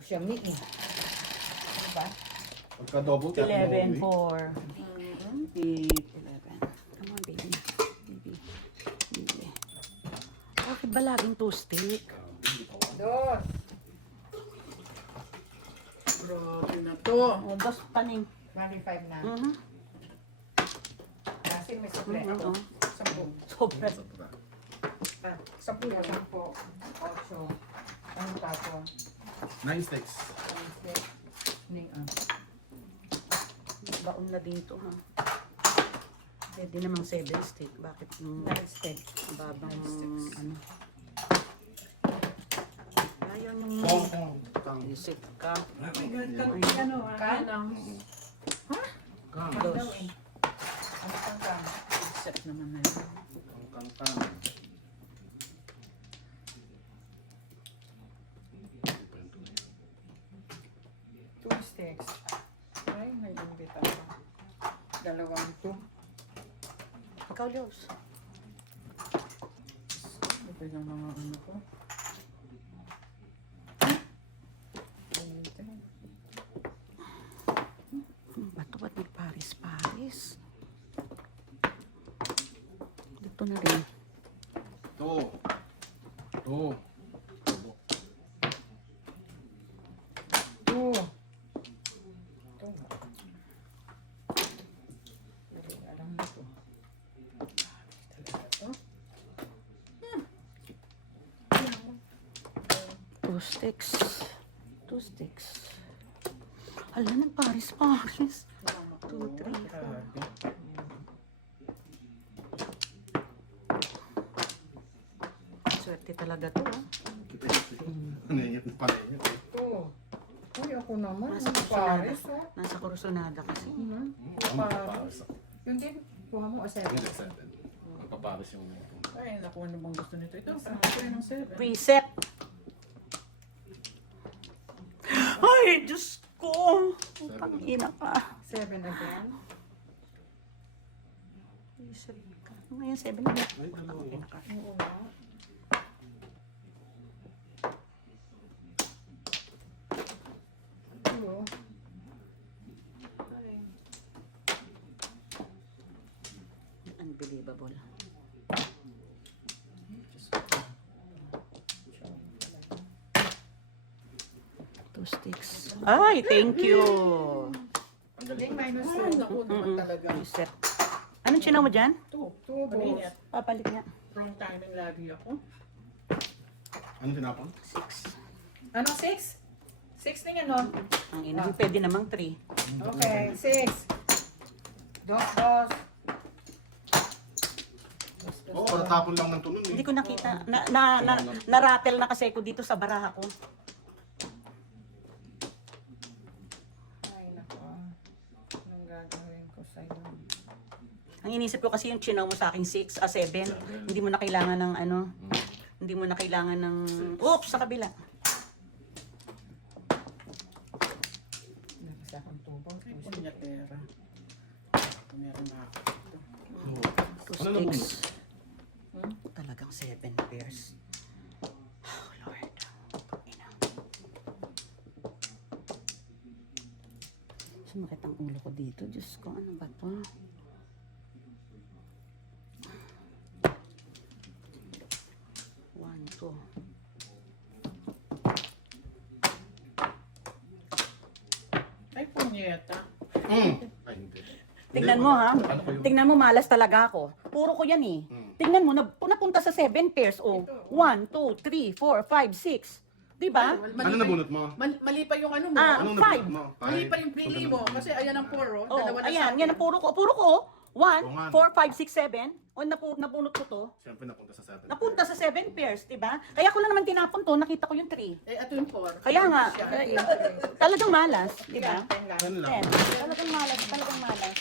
Siya mi eh. Diba? Pagka double tap 11, mo, 4, 8, 11. Come on, baby. Baby. Bakit ba laging two stick? Dos. Grabe na to. Oh, dos paning. 25 na. Kasi may suple. Oo. 10. Sobra. Ah, 10 yun. 10. 8. Ano tapon? 9 sticks. Baon na dito, ha? Pwede namang 7 stick. Bakit yung Stick. babang, ano? Ayaw nung Kang. isip ka. Ano, Kan? Kang. Dos. Ano kang kang? Isip naman na yun. Kang. Two sticks. Ay, may limbit ako. Dalawang two. Ikaw, Los. Ito yung mga ano ko. Bato ba't nagparis-paris? Dito na rin. Two. Two. Two. Two. Hindi alam mo to. Talaga to? Two sticks. Two sticks. Hala, nagparis-paris. 2, 3, 4. Swerte talaga to, ha? Nangyayat na pala yun. Two. Uy, ako naman. Nasa Ano kursunada. Paris, oh. Nasa kursunada kasi. Paris. Yung din, kuha mo o seven. Hindi, 7. Magpaparis yung Ay, naku, ano bang gusto nito? Ito, ito ng 7. Preset. Ay, Diyos ko. Putang ina ka. Seven again. Preset ka. Ngayon, 7 na. Ay, dalawa. Oo nga. Two. Unbelievable. Two sticks. Ay, thank you. Ang galing. Yung minus Ay, two. naku, naman talaga. Preset. Anong chinaw mo dyan? Two. Two balls. Paninit. Papalit nga. Wrong timing lagi ako. Ano tinapon? 6. Ano, six? Six na yan, no? Ang ina, pwede namang 3. Okay, six. Dos, dos. Oo, natapon lang ng tunog eh. Hindi ko nakita. Na-rattle na kasi ko dito sa baraha ko. Ay, naku. Anong gagawin ko sa'yo? Ang inisip ko kasi yung chinaw mo sa akin 6, 7. Hindi mo na kailangan ng ano. Hindi mo na kailangan ng... Oops, sa kabila. Nagisa akong tubo. Ay, punyatera. Meron na ako dito. Oo. Two Ano na sticks. Talagang 7 pairs. Oh, Lord. Ina. Sumakit ang ulo ko dito. Diyos ko, ano ba to? One, two. Ay, punyeta. Ay, hindi. Tignan mo ha. Ano ko yun? Tignan mo, malas talaga ako. Puro ko yan eh. Tignan mo, napunta sa 7 pairs. Oh. 1, 2, 3, 4, 5, 6. Diba? Ano nabunot mo? Mali pa yung ano mo. Ah, Anong five. nabunot mo? Mali pa yung pili mo. Kasi ayan ang 4, oh. Oh, Dalawa na ayan, sa yan ang puro ko. Puro ko. 1, Oo nga. 4, 5, 6, 7. O, napunot ko to. Siyempre napunta sa 7. Napunta sa 7 pairs, diba? Kaya ko lang naman tinapon to, nakita ko yung 3. Eh, ito yung 4. Kaya nga, talagang malas, diba? Ano lang? 10. Talagang malas, talagang malas.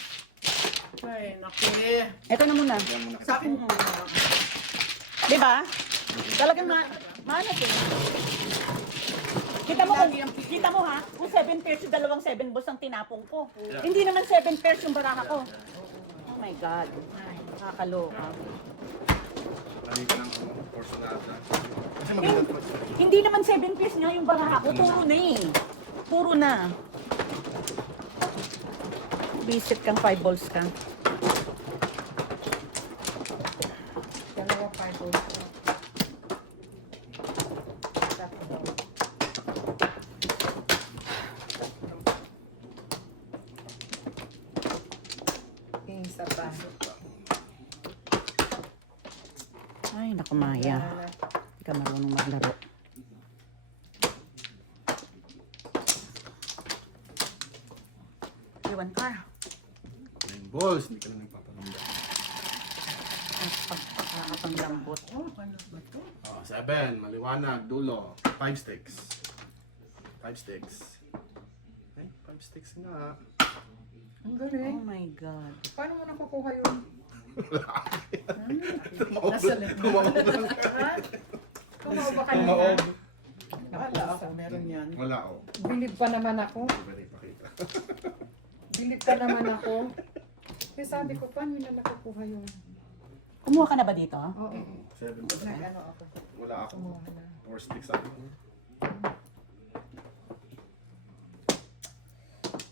Ay, naku. Ito na muna. Yan muna. Sa akin, Diba? Talagang malas eh. Kita mo ha, kung 7 pairs yung dalawang 7 balls ang tinapong ko. Hindi naman 7 pairs yung baraha ko. Oh my God. Nakakaloka. Lagi ka ng porcelana. Kasi maganda ito. Hindi naman 7 piece nga yung baraha ko. Puro na eh. Puro na. Visit kang 5 balls ka. Dalawa 5 balls. Tatlo. Isa pa. Ay, naku Maya. Hindi ka marunong maglaro. Iwan ka. 9 balls. Hindi ka na nagpapanggap. Pagpapakakapang lambot. Oh, paano ba to? 7. Maliwanag. Dulo. 5 sticks. 5 sticks. Ay, 5 sticks nga. Ang Oh galing. my God. Paano mo nakukuha yun? Tumaob Nasa lang. left. Tumaob lang. Ha? Kumaw ba kayo? Tumaob. Wala ako, meron yan. Wala oh. Bilib pa naman ako. Pwede ipakita. Bilib ka naman ako. Kaya sabi ko, paano nila nakukuha yung... Kumuha ka na ba dito? Oo. 7 balls. Nag-ano ako. Wala ako. Kumuha na. 4 sticks ako.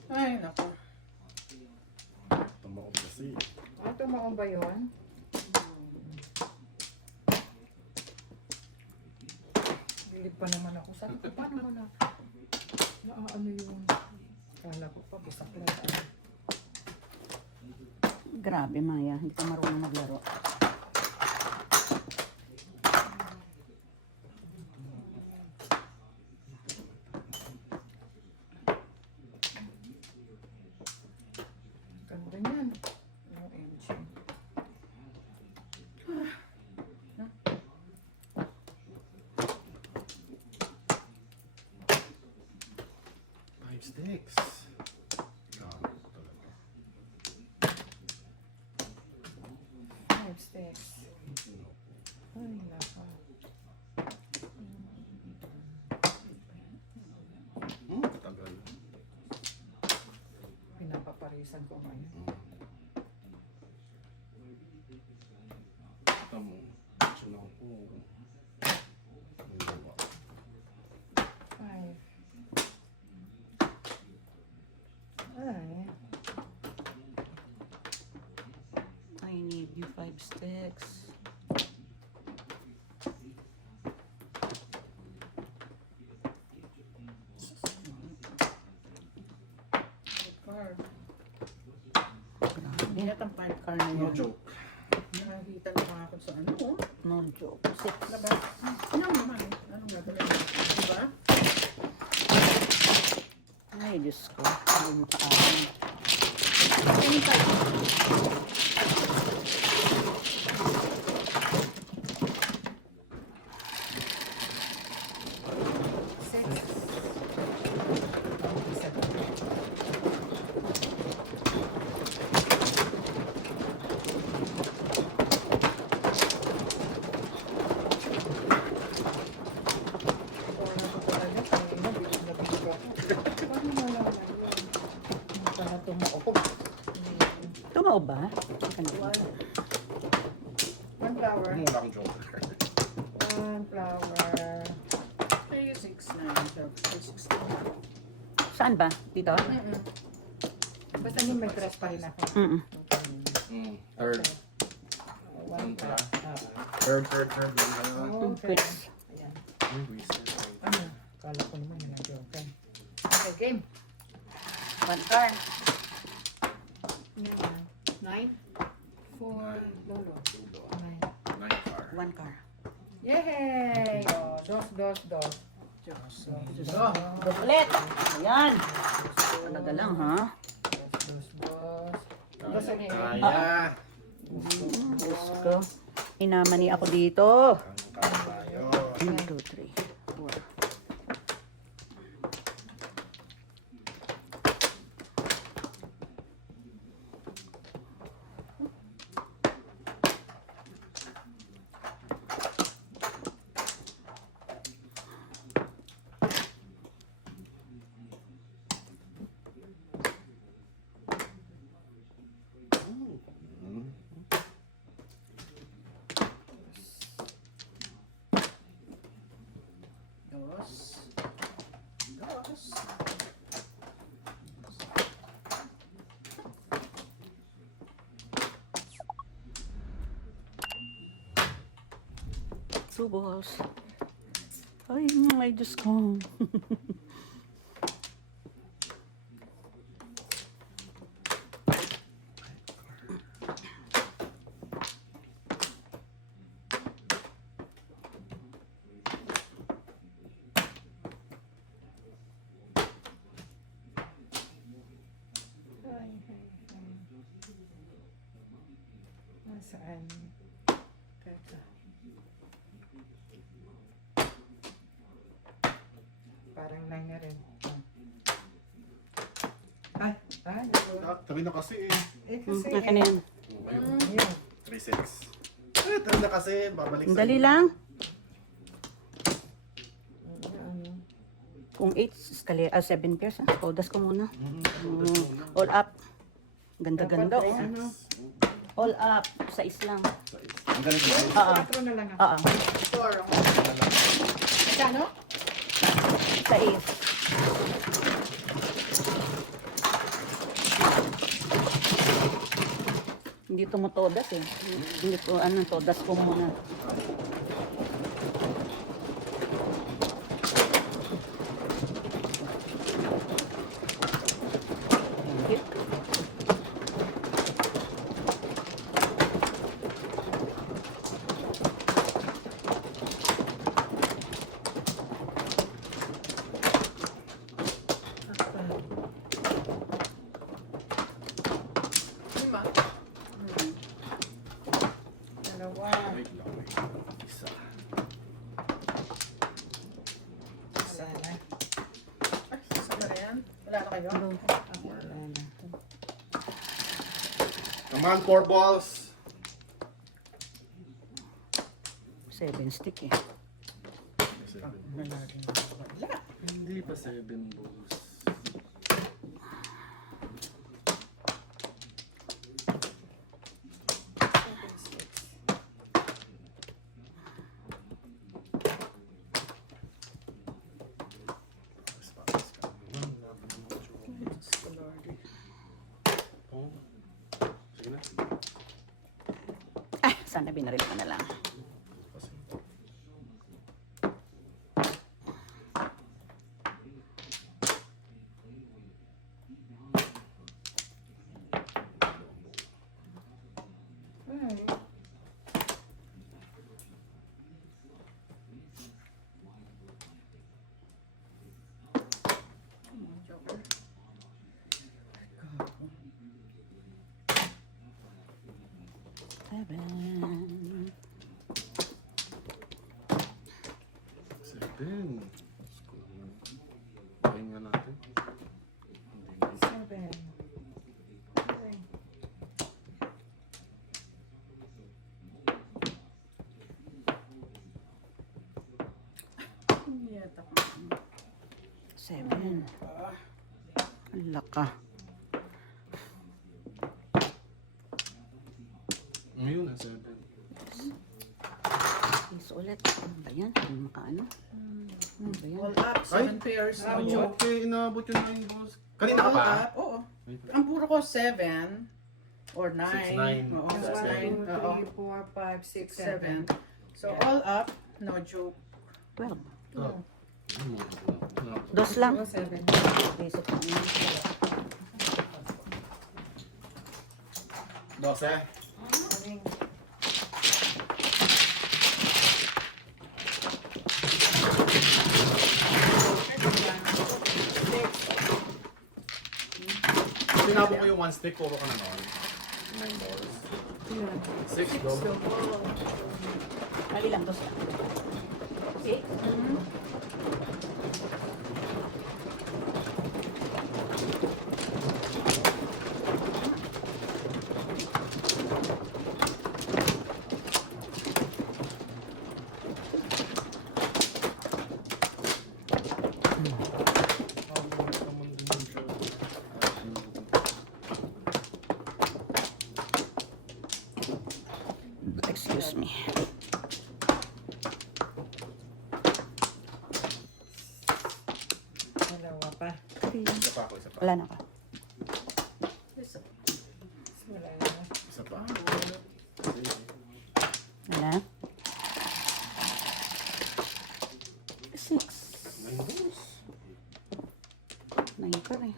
Ay, naku. Tumaob kasi. Ah, tumaon ba yun? Bilib pa naman ako. Sabi ko, paano mo na... ano yun? Kala ko pa, bisak lang. Grabe Maya. Hindi ka marunong maglaro. Ganda niyan. OMG. Five sticks. Grabe ko talaga. 5 sticks. Ay, naka. Tagal. Pinapaparisan ko ngayon. Ito mo. Sino ko. Ang gawa. 5. Ay. I need you 5 sticks. Card. Grabe. Yan ang 5 car na No yun. joke. Nakakita lang ako sa ano. Oh. No joke. 6. Diba? Ano naman? Anong gagawin? Diba? Ay, Diyos ko. Hindi makaalam. Tumaob ba? One flower. Ano wala akong joke. One flower. Ay, 6 na. 16. Saan ba? Dito? Basta may may dress pa rin ako. Mm-mm. Third. One flower. Third. Two quits. Ayan. Reset. Ano? Kala ko naman yun ang joke. Okay, game. One car. 9? 4. Lolo. 9. 9 car. One car. Yay! Oh, dos. Diyos. Ulit! Ayan! Talaga lang, ha? Dos. Kaya. ano yun? Kaya. Diyos ko. Inamani ako dito. Kaya tayo. 1, 2, 3, 4. Diyos. Two balls. Ay, my Diyos ko. Ay. Nasaan? Teka. Parang nine na rin. Ay, Tabi na kasi eh. kasi. Akin na yan. Ayun. Ayun. 3-6. Tabi na kasi. Babalik sa Dali lang. Ano? Kung 8, 7 pairs. Todas ko muna. Todas muna. All up. Ganda-ganda. Dapat Oh. ano? All up. Sa islang. Ang ganito. Oo. 4 na lang ako. Oo. Kano? Sa is. Hindi ito mo todas eh. Hindi ko todas ko muna. Hit. Lima. Dalawa. Wait lang. Wait lang. Isa. Wala na. Ay, saan na yan? Wala na kayo? Hello. Wala na. Come on, 4 balls. 7 stick eh. Wala. Hindi pa 7 balls. Oh. Sige na. Ah, sana binaril ka na lang. Kasi. Ay. Seven. 7. Ayun nga natin. Hindi na. 7. Ay. Seven. Ala ka. Ngayon na 7. Is ulit. Ano ba yan? Ano makaano? Ano ba yan? All up, 7 pairs. Ah, No Ay, joke. okay. Inaabot yung 9 balls. Kanina ka All pa? up, oo. Ang puro ko 7 or 9. 6, 9. Oo, 1, 2, 6, 9. Oo. 3, 4, 5, 6, 7. 7. So all up, no joke. 12. Oh. Dos lang. 7. Basic lang yan. 12. Tinabo ko yung 1 stick, puro ka na noon. 9 balls. 6, go. Dali lang, dos lang. Okay? Excuse me. pa. Isa pa ako, isa pa. Wala na ka. Wala na. Isa pa. Wala. 6. 9 pa rin.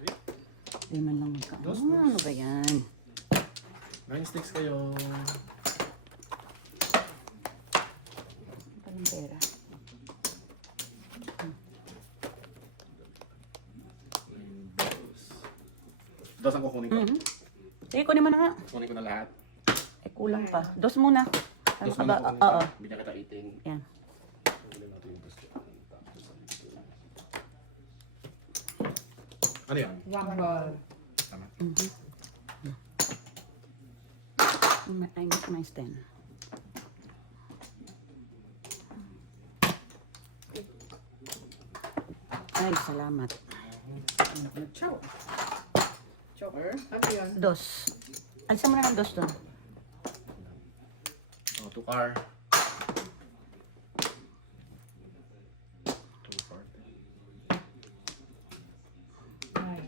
Di man lang magkano. Dos. Ano ba yan? 9 sticks kayo. Anong pera? Dos ang kukunin ko. Sige, kunin mo na nga. Kunin ko na lahat. Eh, kulang pa. Dos muna. Ano Dos ka mo ba? na kukunin Oo. ko. Binigyan kita 18. Yan. Kunin natin yung dos dyan. Tapos ano yan? One ball. Tama. I need my stand. Ay, salamat. Chow. Choker. Ano yun? Dos. Alisan mo na ng dos doon. Oh, 2 car. 2 car. Nine.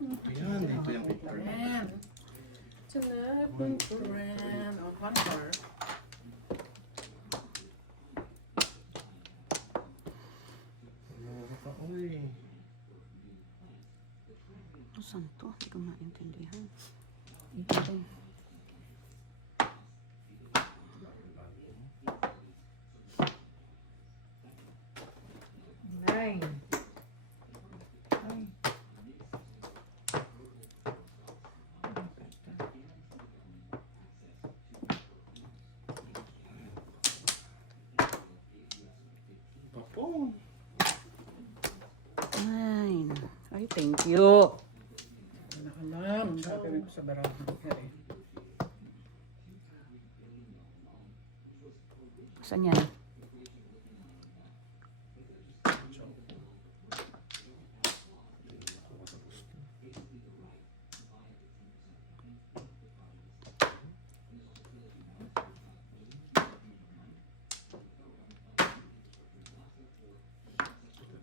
Ito yan, dito yung paper. Ren. Ren. Oh, one car. Uy. Saan to? Hindi ko maintindihan. Ito rin. Nine. Ay. Papong. Nine. Ay, thank you. Wala ka ma'am. Sabi ko sa barahan ko eh. Saan yan?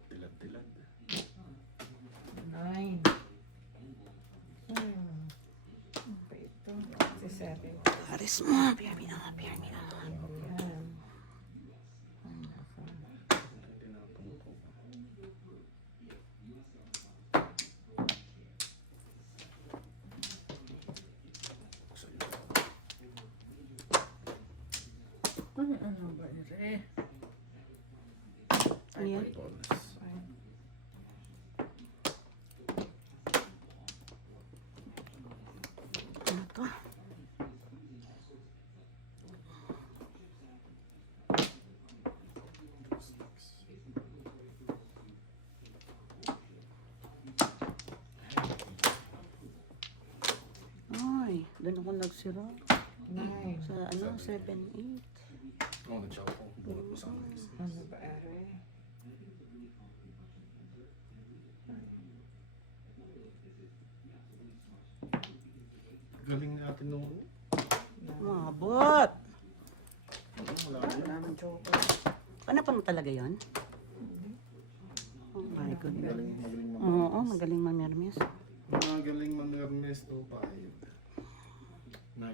Tilad-tilad. Nine. Ano ba ito? Si seven. Aris mo. Piyami na nga. Piyami na nga. Yan. Tinapon ko. Ay, ano ba eh? Ano yan? Bonus. Ano to? Ay, doon ako nagsira. Nine. Sa ano, 7, 8. Oh, nag-chow ko. Bunot mo sa akin. Ano ba are? Galing natin nung... Mabot. Wala Wala ko. naman choker. Panapan mo talaga yon? Oh my goodness. Magaling, magaling mga... Oo, magaling mamermes. Magaling mga Hermes. 5. 9.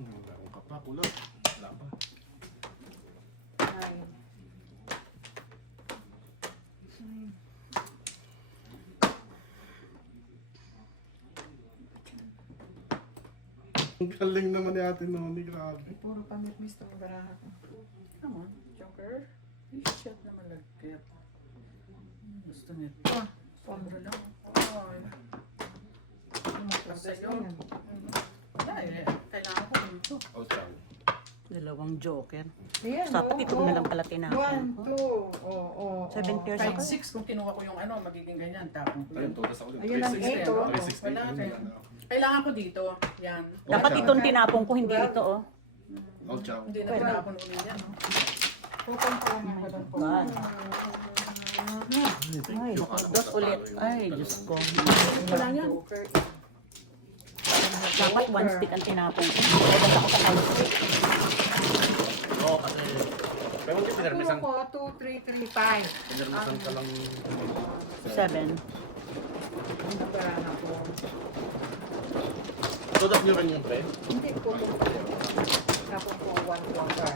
Wala akong kapak. Ulat. Wala pa. Nine. Ang galing naman ni Ate Noni. Grabe. Ay, puro pamit-miss itong baraha ko. Come on, choker. Shot na malagkit. Gusto nito. Sobra lang. Ay. Tumakas sa'yo. Ayan. Wala eh. Kailangan ko dito. All chow. Dalawang joker. Ayan, Dapat oh, ito na lang pala tinapon. 1, 2, oh. 7 pairs Kahit ako. 6 kung kinuha ko yung ano, magiging ganyan. Tapong ko Ayun, yun. todas ako. Ayun ang 360. 8, oh. 360. Wala kayo. Kailangan ko dito. Yan. Dapat itong tinapon ko, hindi ito oh. All chow. Hindi na tinapon ulit yan. No? Pupuntahan ako doon po. Ba? Ay, dos ulit. Ay, Diyos ko. Wala yan. Dapat 1 stick ang tinapon ko. Dapat ako sa 5 stick. Oo, kasi... Pero hindi Puro pinarmisan. ko, 2, 3, 3, 5. Pinarmisan ka lang. 7. Nabaran ako. Tudak nyo rin yung pre? Hindi ko po. Tapos po, 1 quarter.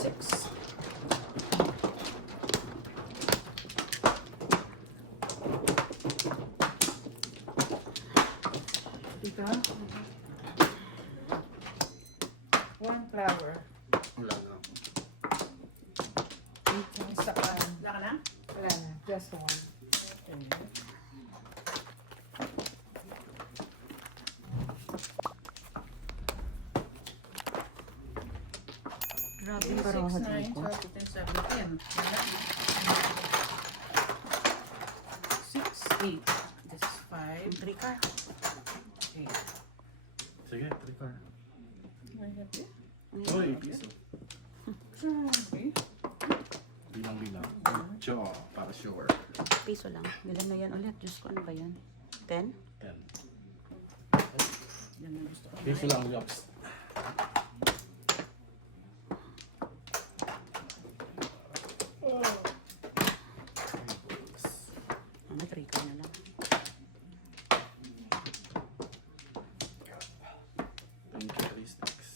Six. Dito? 1 flower. Wala na. Isa pa. Wala ka na? Wala na. Just one. Grabe yung baraha 9, ko. 12, 15, 17. 6, 8. This is 5, 3 ka. 8. Sige, 3 car. May happy? Uy, piso. Grabe. Bilang-bilang. Jaw, para sure. Piso lang. Bilan na yan ulit. Diyos ko, ano ba yan? 10? 10. Yan ang gusto ko. Piso lang, Yops. Ano, 3 ka na lang. Thank you, 3 sticks.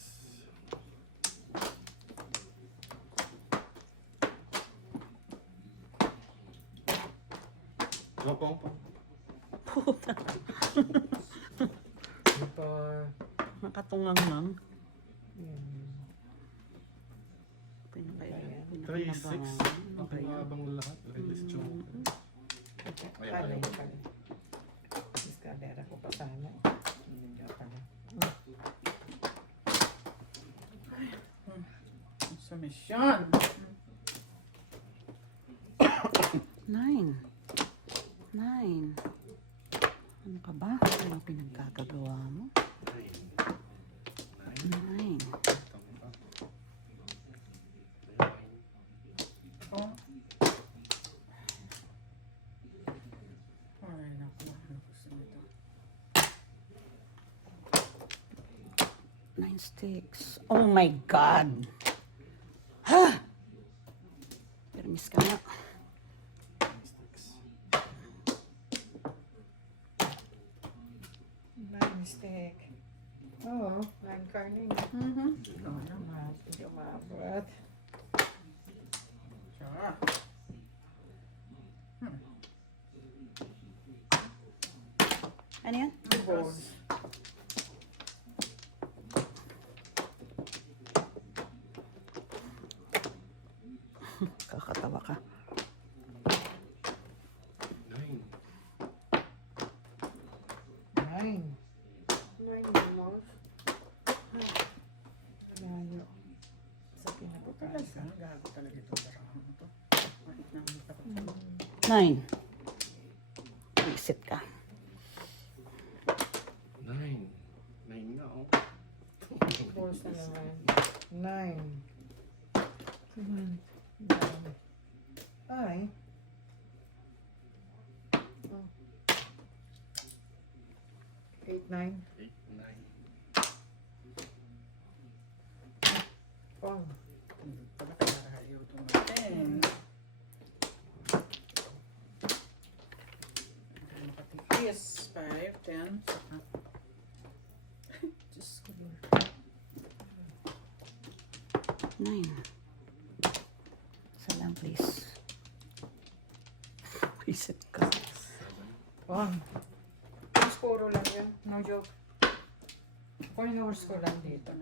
Opo. Ito. Nakatungang lang. Ayan. 3, 6. Ang pinabang lahat. Latest joke. Ayan, ayan. Iskadera ko pa sana. Hindi pa na. Submission. 9. 9. Ano ka ba? Ano pinagkakagawa mo? 9. Oh. Ay, naku. Ano gusto nito? 9 sticks. Oh my God! Ha! Permis ka na. Mistake. Oo. 9 karning. Hindi umabot. Sure. Ano yan? Balls. Kakatawa ka. 9. 9. 9 balls. Layo. Sa Talaga, pinabukasan. gago talaga ito. Barahan mo to. Bakit namin ito? 9. Exit ka. 9. 9 nga, oh. Balls na naman. 9. 9. Ay. Oh. 8, 9. 8, 9. Oh. Pala kaya ayaw tumating. Yes, 5, 10. Diyos ko, Lord. 9. Isa lang, please. Exit ka. 1. Puro lang yun. No joke. Coin horse ko lang dito.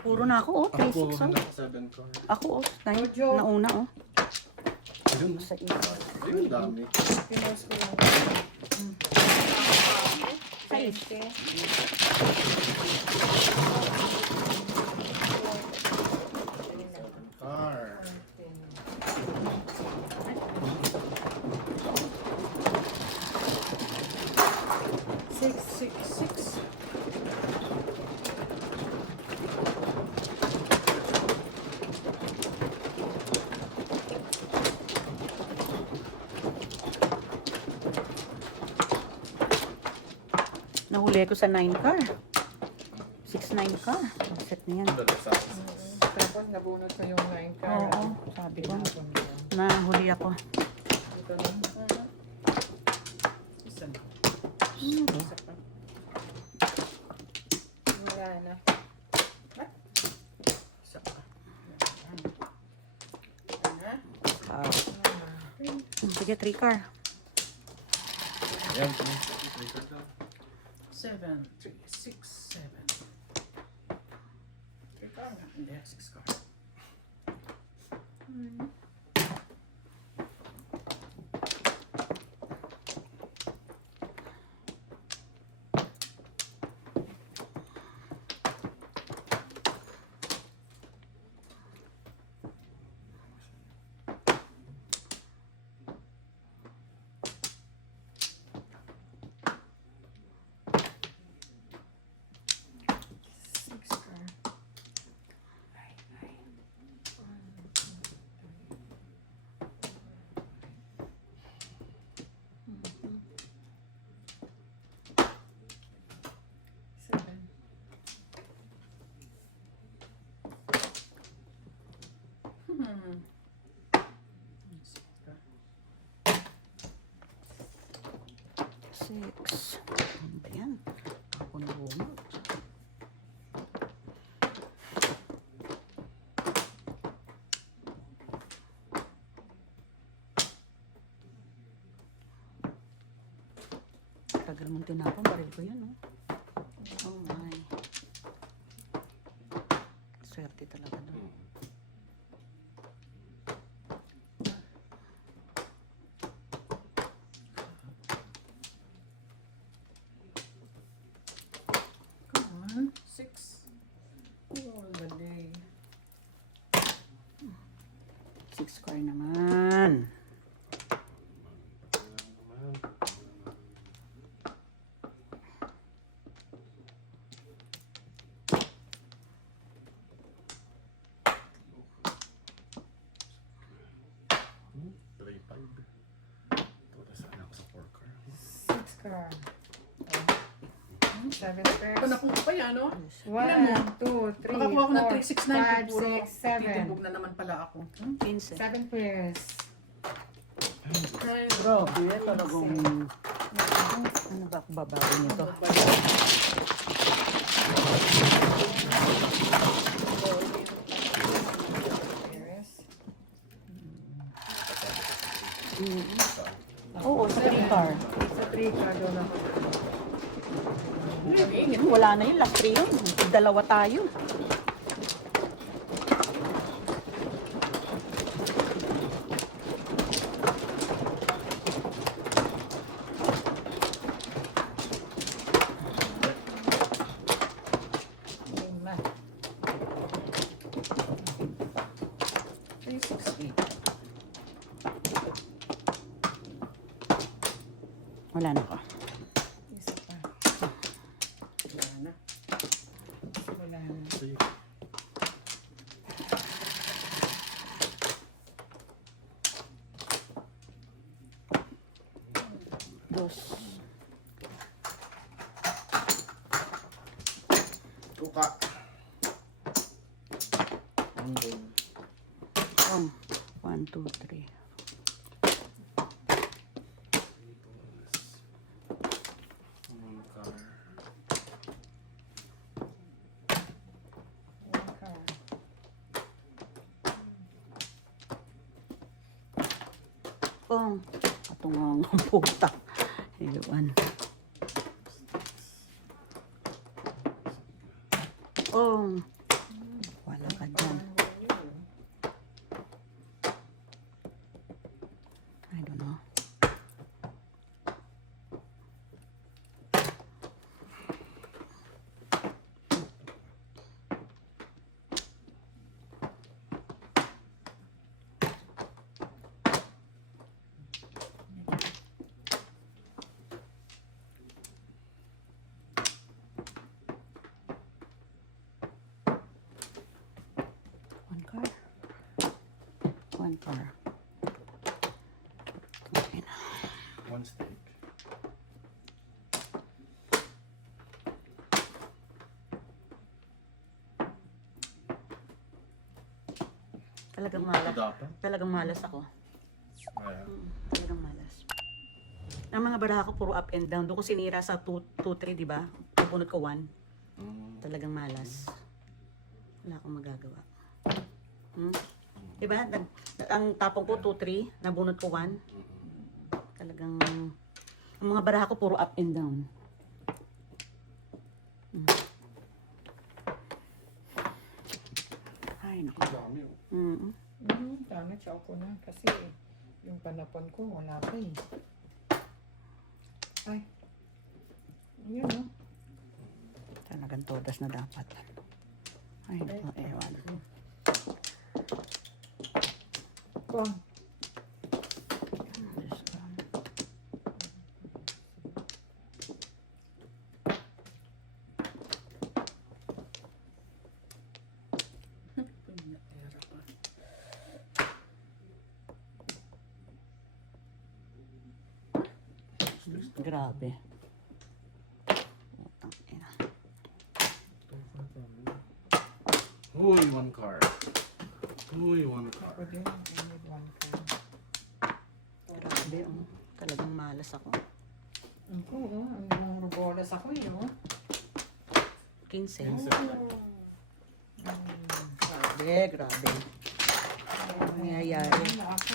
Puro na ako, oh. 3, 6, oh. 7 car. Ako, oh. 9. Jojo. Nauna, oh. Ayun, Sa iyo. ayun, dami. Coin horse ko lang. 6. Car. Six, six, six. Nahuli ko sa 9 car. 6-9 car. Ang set na yan. Dalawa sa akin. Tapos nabunot mo yung 9 car. Oo, sabi ko. Tinapon mo yan. Nahuli ako. Ito lang. Isa na. Hmm. Isa pa. Wala na. Isa pa. Ito na. Ah. Sige, 3 car. Ayan. 7, 3, 6, 7. Hindi, 6 car. Seven. Hmm. 6. Ano ba yan? Ako na bunot. Tagal mong tinapon, baril ko yun, no? Oh my. Swerte talaga, no? Come on. 6. All the day. 6 car naman. Three, five. Ito, sana ako sa 4 car. 6 car. 7 pairs. Ito na kung pa yan, no? 1, Ilan mo? 2, 3, Makakuha ko ng 4, 5, 369 puro 6, 7. titimbog na naman pala ako. 15. 7 pairs. Grabe, talagang... Ano ba ako babago nito? Pairs. Oo, sa 3 car. Sa 3 car doon ako. Wala na yun, last 3 yun. Dalawa tayo. Lima. 368. Wala na ako. Isa pa. Wala na. Wala na. Three. Dos. Tuka. 1, 2, 3. One car. 1 car. Pong. Katungang ang puta. Ewan. Pong. Wala ka dyan. I don't know. One car. One car. Okay na. One steak. Talagang malas. Dapat. Talagang malas ako. Ayan. Talagang malas. Ang mga baraha ko puro up and down. Doon ko sinira sa 2-3, di ba? Pupunod ko 1. Talagang malas. Wala akong magagawa. Diba? Ang tapong ko 2-3, nabunot ko 1. Talagang, ang mga baraha ko puro up and down. Ay, naku. Dami. Dami, choco na. Kasi yung panapon ko, wala pa eh. Ay. Yun o. Talagang todas na dapat. Ay, naku, ewan. Kung. Diyos ko. Punyatera ka. Grabe. Putang ina. Uy, 1 card. Uy, 1 card. Pwede, I need one card. Grabe, oh. Talagang malas ako. Ako, ang rubolas ako eh, oh. 15. 15. Grabe, grabe. Ano nangyayari? Ayun na ako.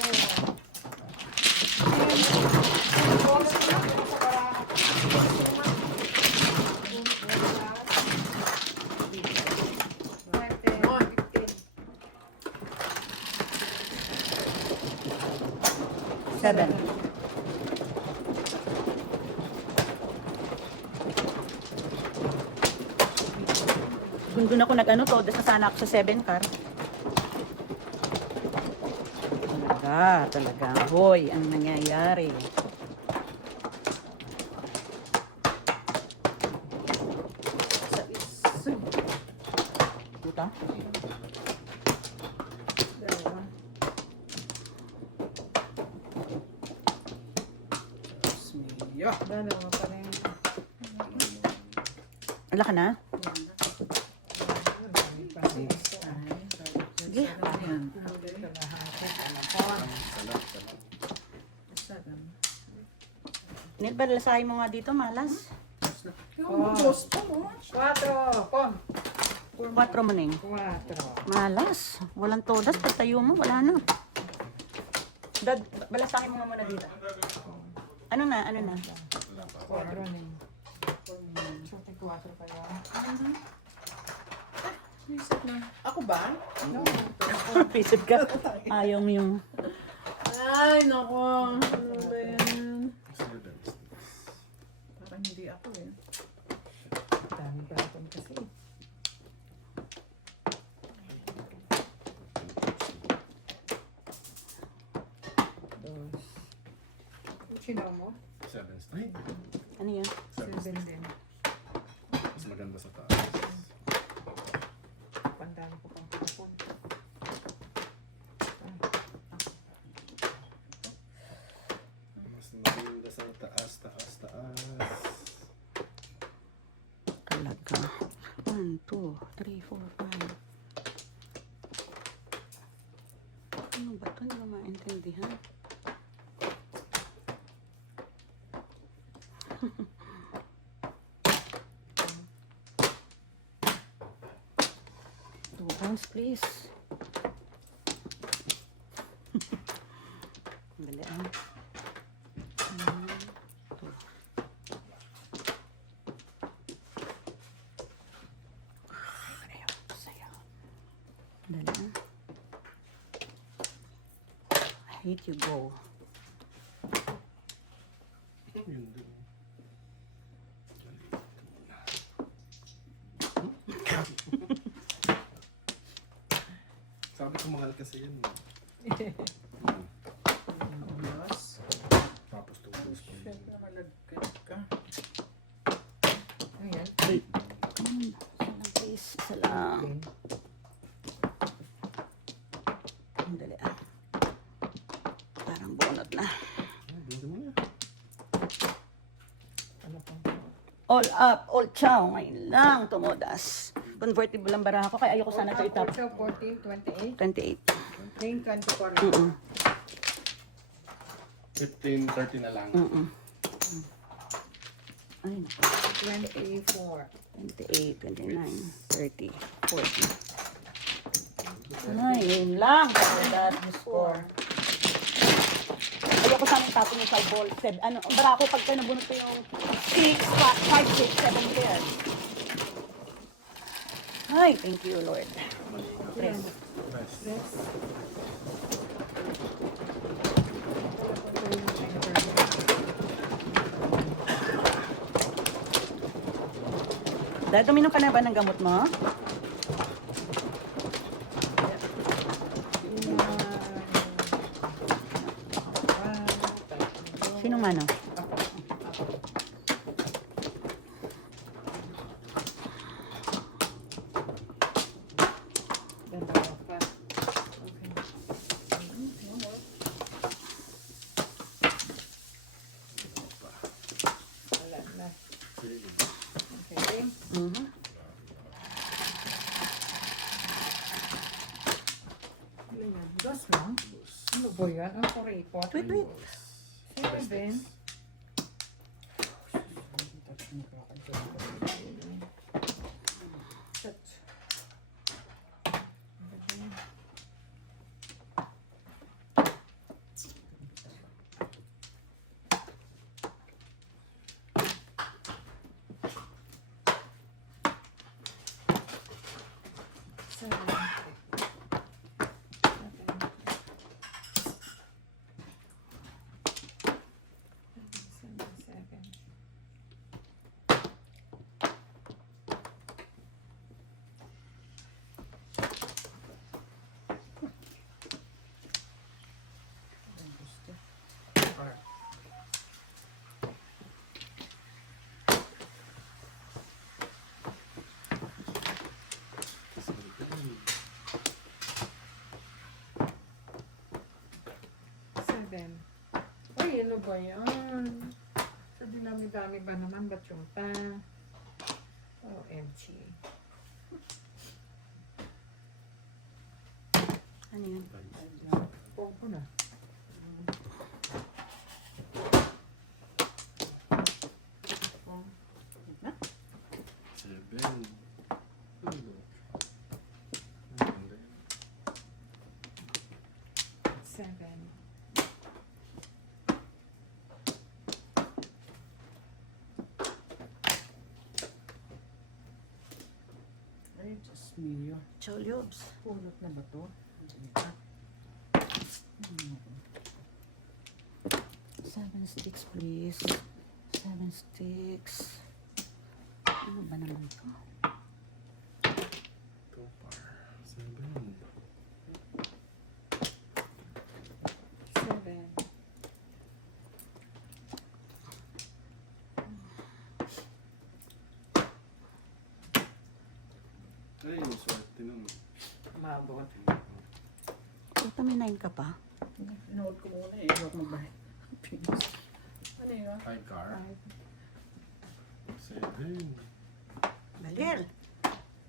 Rubolas ko lang, sa baraha. Seven. Doon ako nag-ano to, dahil sana ako sa 7 car. Talaga. Hoy, ang nangyayari. Puta? Smilyo. Dalawa pa rin. Wala ka na? Sige. Ayan. Nil, balasahin mo nga dito, malas. Diyos po. 4. Kon. 4 mo ning. 4. Malas. Walang todas. Pagtayo mo, wala na. Dad, balasahin mo nga muna dito. Ano na? 4 rin. Sorte 4 pa yan. Isip na. Ako ba? No. Pisip ka. Ayaw mo yung... Ay, naku. Ano ba yan? 7 sticks. Parang hindi ako eh. Dami panapon kasi. Dos. Sino mo? 7 sticks. Ay, Ano yan? 7 7 sticks. din. Mas maganda sa taas. Pandami ko pang panapon. Mas maganda sa taas. Talaga. 1, 2, 3, 4, 5. Ano ba ito? Hindi ko maintindihan. Two rounds, please. Dali ah. Ayaw, sayaw. Dali ah. I hate you, go. Yun din. Sabi ko mahal kasi yan. Diyos. Tapos tubos pa. Siyempre malagkat ka. Ano yan? 8. Isa lang, please. Isa lang. Dali ah. Parang bunot na. Hindi mo na. Ano pang? All up, all chow. Ngayon lang tumodas. Convertible ang baraha ko, kaya ayoko sana ito itap. So, 14, 28. 28. Main kanto pa rin. 15, 30 na lang. Ay, naku. 24. 28, 29, 30, 40. Ay, yun lang. That is score. Ayoko sa aming tapon yung 5 ball. Ano, barako pagka nabunot ko yung 6, 5, 6, 7 pairs. Ay, thank you, Lord. Tres. Best. Dahil tuminom ka na ba ng gamot mo? Sino mano? Okay. Dos lang? Ano ba yan? Ang kuripot. Wait, wait. 7. Ay, ano ba yan? Sa dinami-dami ba naman? Ba't yung pa? OMG. Ano yun? Pong ko na. Seven. 7. Ay, Diyos mio. Cholyobs. Pulot na ba to? 7 sticks, please. 7 sticks. Ano ba naman to? Two par. 7. 7. Ay, swerte nun. Mabot. Ito may 9 ka pa. Pinood ko muna eh. Huwag magbahay. Ano yun? 5 car. 7. Balil.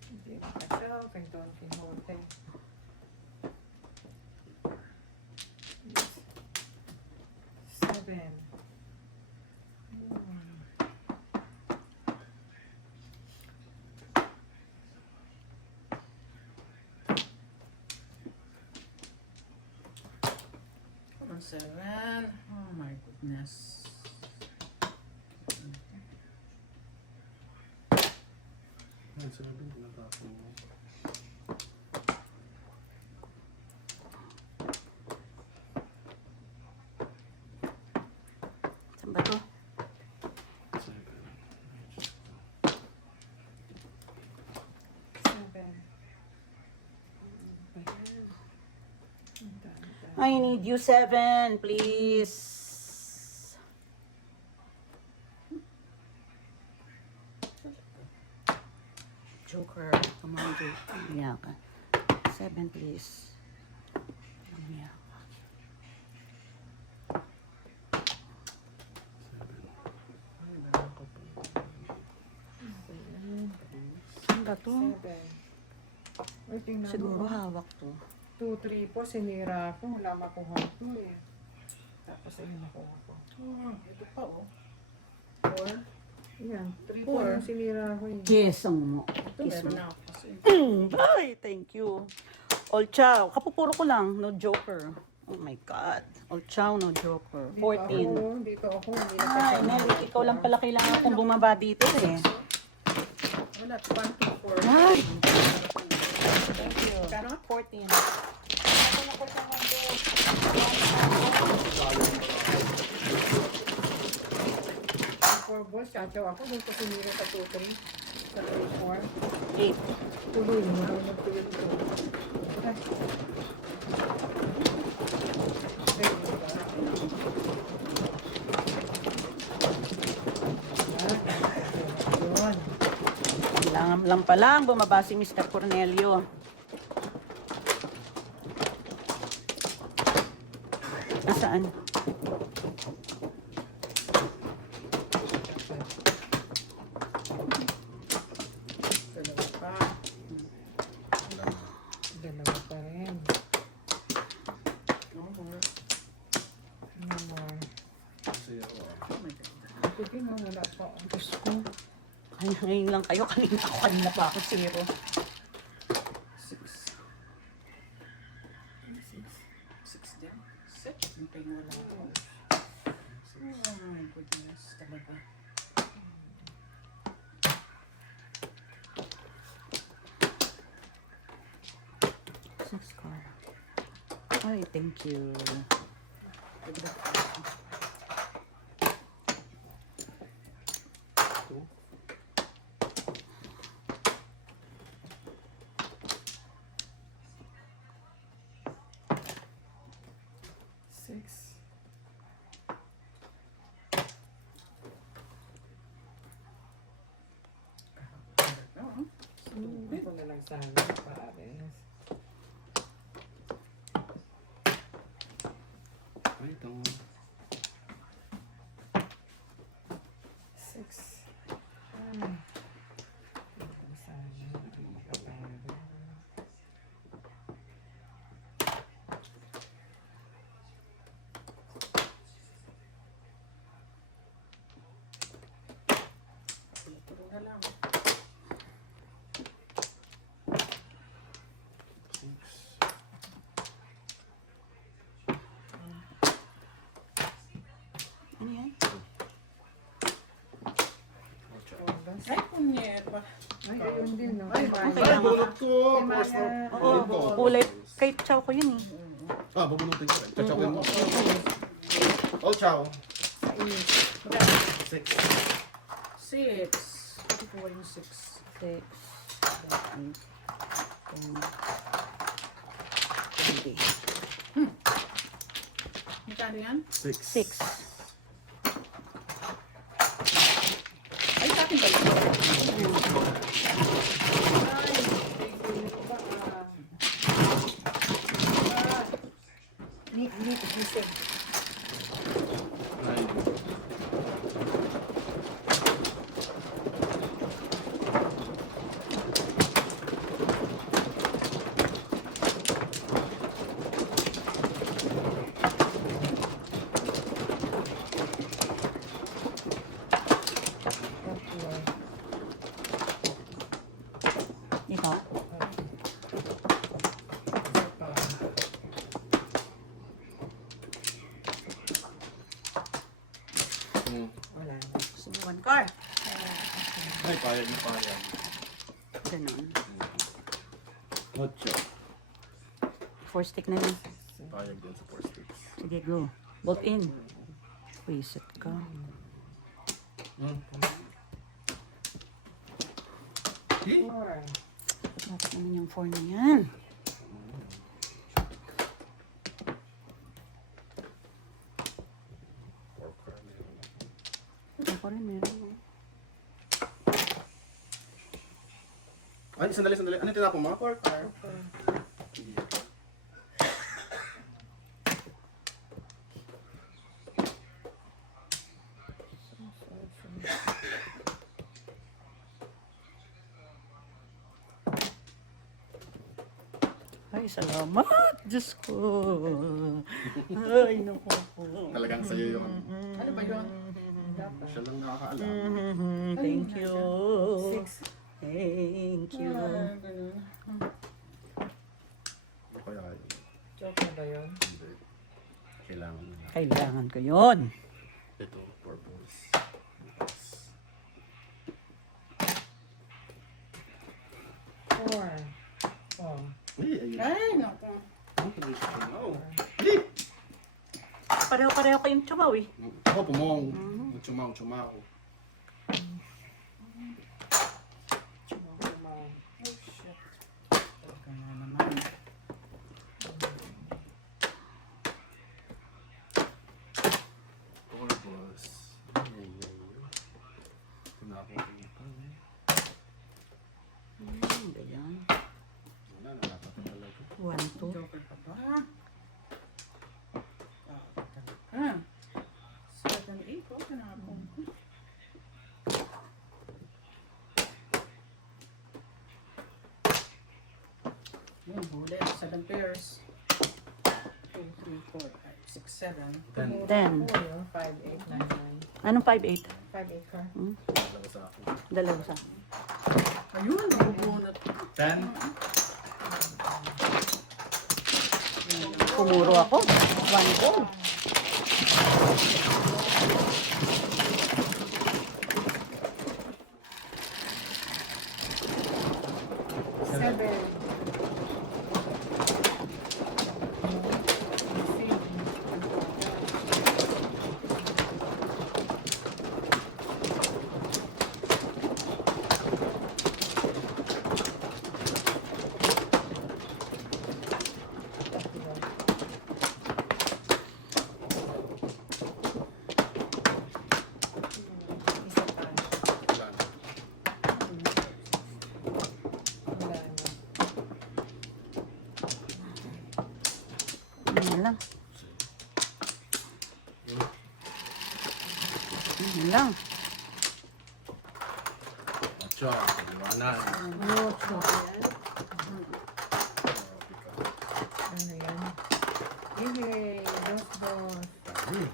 Hindi makasaw. Kay Don Quixote. Seven. Come on, 7. Oh my goodness. Ay, 7. Pinatapon mo. Saan ba to? 7. 7. I need you 7, please. Joker. Come on, Joker. Yeah. 7, please. Yeah. 7. Saan ba to? 7. Uy, tingnan mo. Siguro hawak to. 2, 3 po, sinira ko. Wala makuha ko eh. Tapos ayun nakuha ko. Ito pa oh. 4. Yan, 3 po Four. yung sinira ko eh. Yes, ang mo. Ito Kiss meron mo. na ako kasi. Ay, thank you. All chow. Kapupuro ko lang. No joker. Oh my God. All chow, no joker. 14. Dito ako, hindi na Ay, Nel, ikaw lang pala kailangan kong bumaba dito eh. Wala, 24. Ay! Thank you. Kano? 14. For boss, chachaw ako. Doon ko sinira sa 2, 3. Sa 3, 8. 4. Tuloy mo. Nagtuloy ko. Okay. Yun. Kailangan lang pala bumaba si Mr. Cornelio. Nasaan? Dalawa pa. Dalawa pa rin. No more. No more. Zero. Oh my God. Ito din, oh, wala pa. Diyos ko. Kaya ngayon lang kayo. Kanina pa ako 0. 6. 6 din. 6. Yung pain wala ako. Oh my goodness. Talaga. Six car. Ay, thank you. Two. Six. Oo. Ito na lang sana, pares. Ay, ito. 6. Ay. Ito sana, makapares. Ito na lang. Six. Ano yan? Oras. Ay, punyeta. Ay, ayun din, no? Ay, Okay ay, lang. bunot ko! Maya. First one. Oo, Bunot ko. kulay. Kay chow ko yun eh. Ah, bubunutin ko. Chachakwin mo. Oh, ciao. Six. 6. Ito po yung 6. 6, 7, 10, 20. Magkano yan? Six. 6. Ay, sa akin ba yun? Nick, gising. Nine. Ikaw. Hmm. Wala na. Gusto mo 1 car? Ay, payag na payag. Ganun. Ocho. 4 stick na yun. Payag din sa four sticks. Sige, go. Bolt in. Reset ka. Hmm. Four. Bakit naman yung 4 na yan? Four card na yun. Ako rin meron. Ay, sandali, sandali. Ano yung tinapon mo? 4 car. Ay, Ay, salamat. Diyos ko. Ay, naku po. Talagang sa'yo yun. Ano ba yun? Dapat. Siya lang nakakaalam. Thank you. 6. Thank you. Ganun. Kaya yun. Joke na ba yun? Hindi. Kailangan na. Kailangan ko yun. Ito, purpose. Four. Oh. Ay, naku. Oh. Pareho-pareho kayong tsumaw eh. Ako pumong. Chumaw. Oh, shit. Kaya naman. Purpose. Nakakita. Ganyan. Wala, nakakata talaga. 1, 2. Joker pa ba? Ah, 7, 8. Okay na ako. Yun, huli. 7 pairs. 2, 3, 4, 5, 6, 7. 10. 10. 5, 8, 9, 9. Anong 5-8? 5, 8 ka. Dalawa sa akin. Dalawa sa. Ayun, nabubunot. 10. Kumuro ako. 1 go. Seven. Isa pa. Wala na. Wala na. Ano lang. Ano lang. 8. Liwanag. Ocho. Ano yan? Yay! Dos, dos. Dami.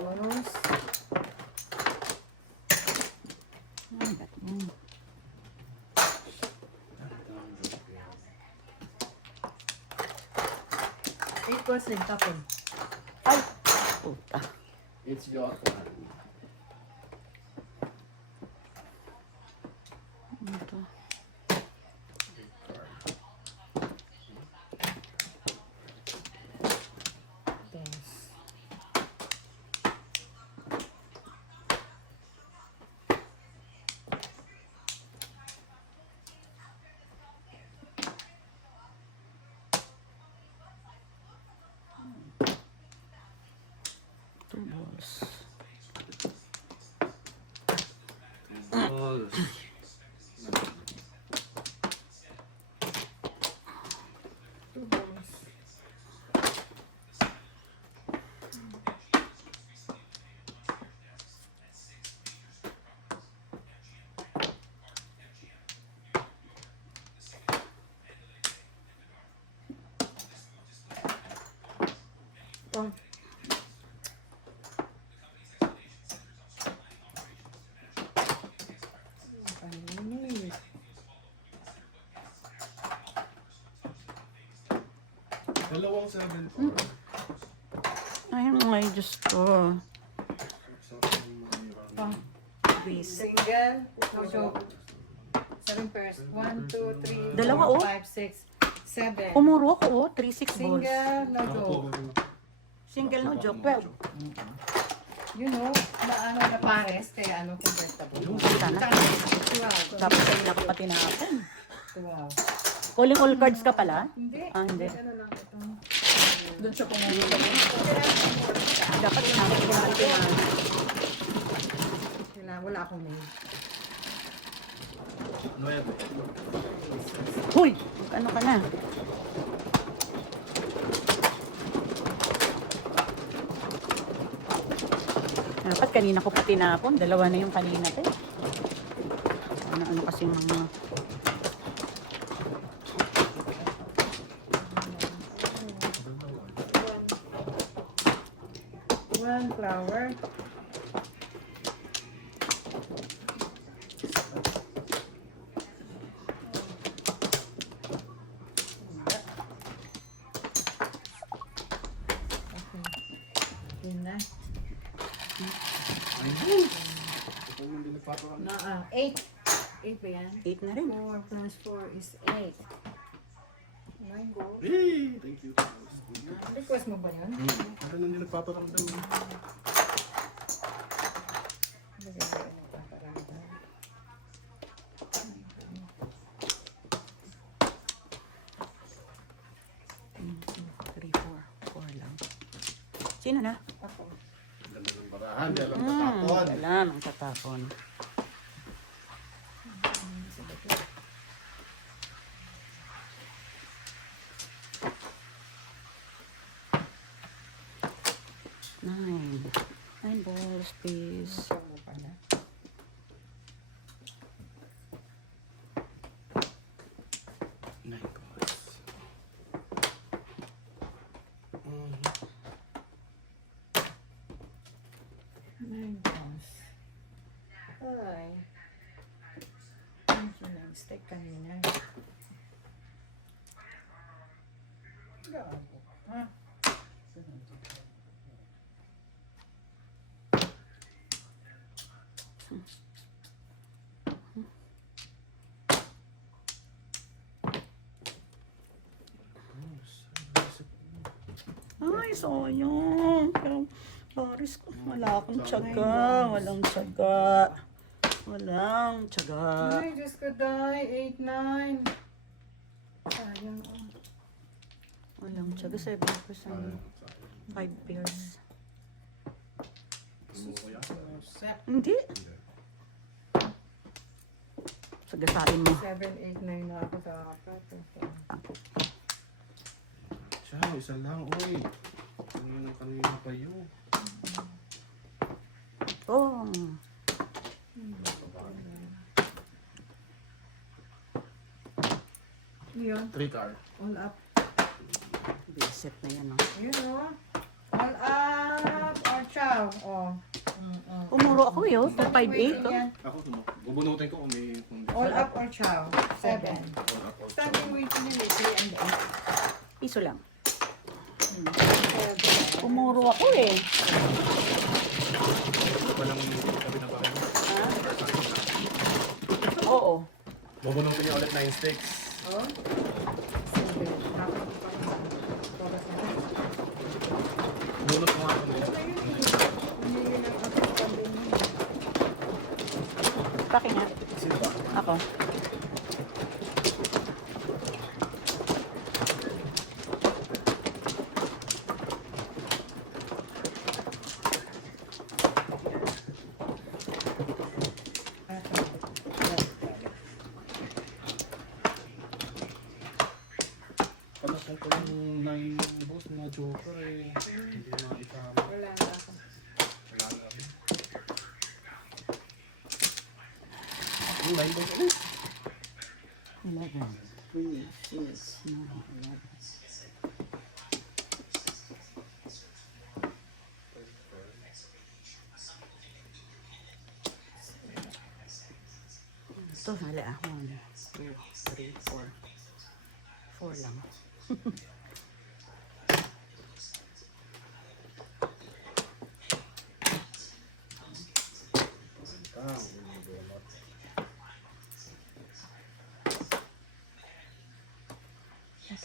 Oros. Eight was rin, tapon. Ay! Puta. It's got one. Ano to? Thanks. Two balls. Balls. Two balls. Oh. Paninis. Dalawang 7. Ay, ay, Diyos ko. Please. Single, no joke. 7 pairs. 1, 2, 3, Dalawa, 4, oh. 5, 6, 7. Pumuro ako, oh. 3-6 balls. Single, no joke. Single, no joke. 12. You know, ano na pares, kaya ano convertible. Sana. 12. Dapat kayo nakapati na ako. 12. Calling all cards ka pala? Hindi. Ah, hindi. Ano lang ito. Doon siya pumunta. Dapat tinapos ko na Kailangan, wala akong name. 9. Huy! Ano ka na? Dapat kanina ko pa tinapon. Dalawa na yung kanina ko. Ano kasi mga... one flower. Okay. Yun na. Ayun. Ito yung hindi nagpaparamdam. Na, 8. 8 ba yan? 8 na rin. 4 plus 4 is 8. 9 gold. Hey, thank you. Request mo ba yun? Ano nang hindi nagpaparamdam? Three, four lang. Sino na? Ako. Ganda ng barahan, di alam tatapon. Wala nang tatapon. Nine. 9 balls, please. Ikaw mo pala. Nine cards. 9 balls. Ay. Ano yung nag-stick kanina? Gago. Ha? Ay, sayang. Pero, Paris, wala akong tiyaga. Walang tiyaga. Walang tiyaga. Ay, Diyos ko, die. 8, 9. Sayang. Walang tiyaga. 7%. 5 pairs. Gusto ko yan. Set. Hindi. Sagasain mo. 7, 8, 9 na ako sa apat. Siya, isa lang, uy. Kanina pa yun. Oh. Yun. 3 card. All up. Biset na yan, oh. Yun, oh. All up or chow. Oh. Umuro ako, yun. 5'8", oh. Ako, bubunutin ko kung may... All up or chow. 7. All up or Starting weight nila, 3 and 8. Piso lang. Umuro ako, eh. Walang sabi na bakit. Oo. Bubunutin niya ulit 9 sticks. Oh. 7. Bunot ko nga ito nila. Paki nga. Sino ba? Ako. Panasal ko yung 9 boss na joker eh. Hindi na itama. Wala na ako. Wala na. Yung 9 boss ulit. 11. 3, 6, 9, 11. Ito, hala. 1, 2, 3, 4. 4 lang.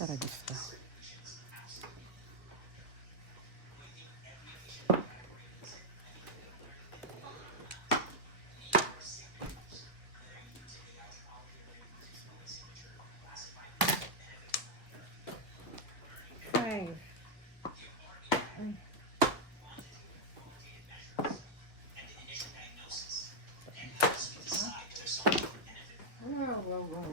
Tara, gusto. Five. Wow, wow, wow.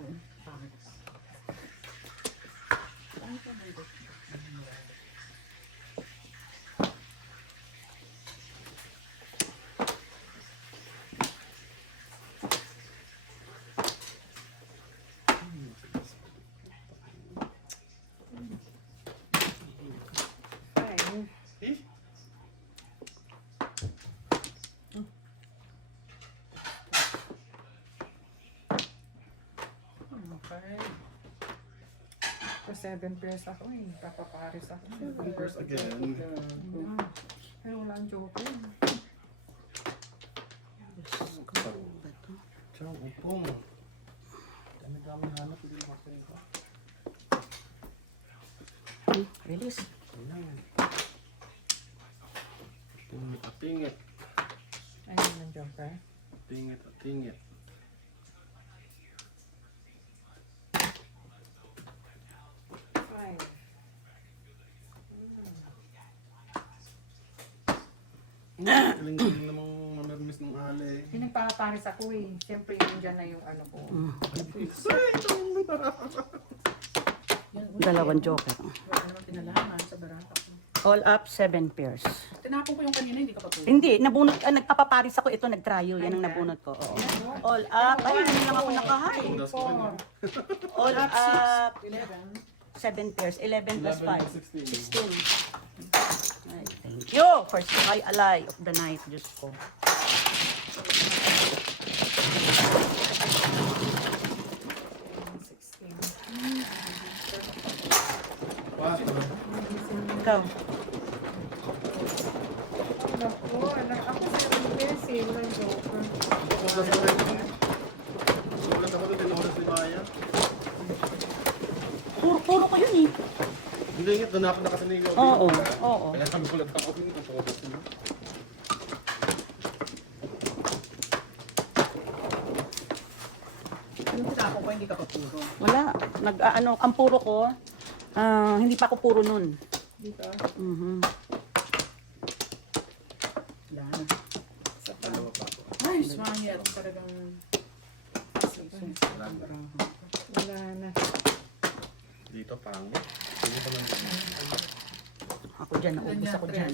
7 pairs ako eh. Papaparis ako. First again. Pero wala ang joker. Ba to? Ciao, upong. Dami-dami hanap. Hindi makakuha ko. Release. Ayan. Tingit. Ayun ang joker. Tingit. Five. Galing-galing namang mamermis ng ale. Yung nagpapaparis ako eh. Siyempre yun dyan na yung ano ko. Dalawang joker. Wala namang kinalaman sa barata ko. All up, 7 pairs. Tinapon ko yung kanina, hindi ka pa po. Hindi, nabunot, nagpapaparis ako ito, nag-tryo. Yan ang nabunot ko. Oo. All up, ay, hindi lang ako nakahay. Das ko rin. All up, 11. 7 pairs. 11 plus 5. 16. 16. Ay, thank you. First try alay of the night. Diyos ko. 16. Ikaw. Naku, anak ako 7 pairs eh. Walang joker. Sulat ako doon, tinoras ni Maya. Puro ko yun eh. Hindi nga, doon ako nakasanigaw. Oo, oo. Kaya kami kulat ako doon, tinoras niya. Yung tinapon ko, hindi ka pa puro. Wala. Ang puro ko, hindi pa ako puro nun. Dito. Mhm. Wala na. Dalawa pa ako. Ay, smangit. Talagang... Wala na. Dito, pangit. Hindi pa naman. Ako dyan, naubos ako dyan.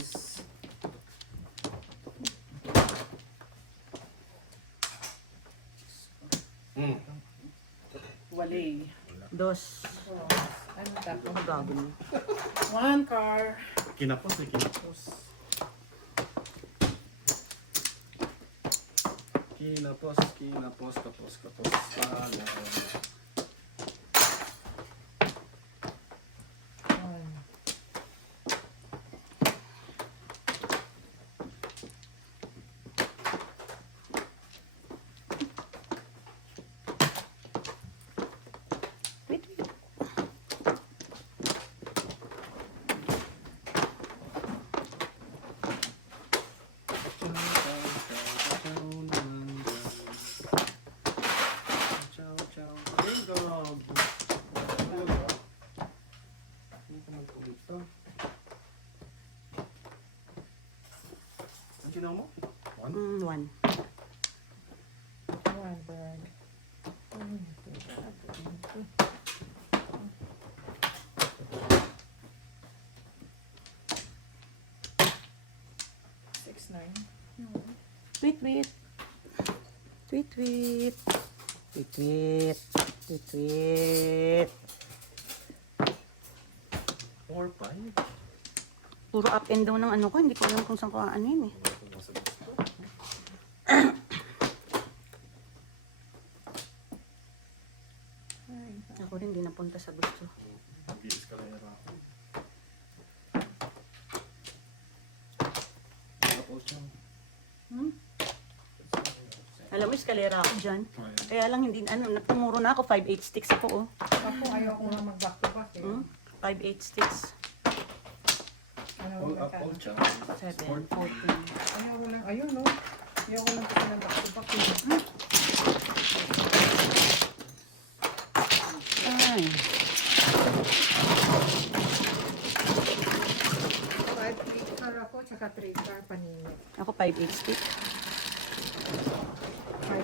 Wali. Dos. Ano tapos? Ang gago mo. 1 car. Kinapos eh, kinapos. Kapos. Pangit. One. Wait. Mo? One? One. One bird. Six, nine. Tweet. Four, five? Puro up and down ng ano ko. Hindi ko alam kung saan ko aanin eh. Ako rin, hindi napunta sa gusto. Nag-i-escalera ako. Alam mo, eskalera ako dyan. Kaya lang, hindi, tumuro na ako. 5-8 sticks ako, oh. Ako ayaw ko na mag-back to back eh. 5-8 sticks. Ano, All up, magkano? all chop. 7, 14. Ayaw ko lang, ayun no. Ayaw ko lang kasi ng back to back eh. Ay. 5 car ako, tsaka 3 car panino. Ako 5-8 stick. 5.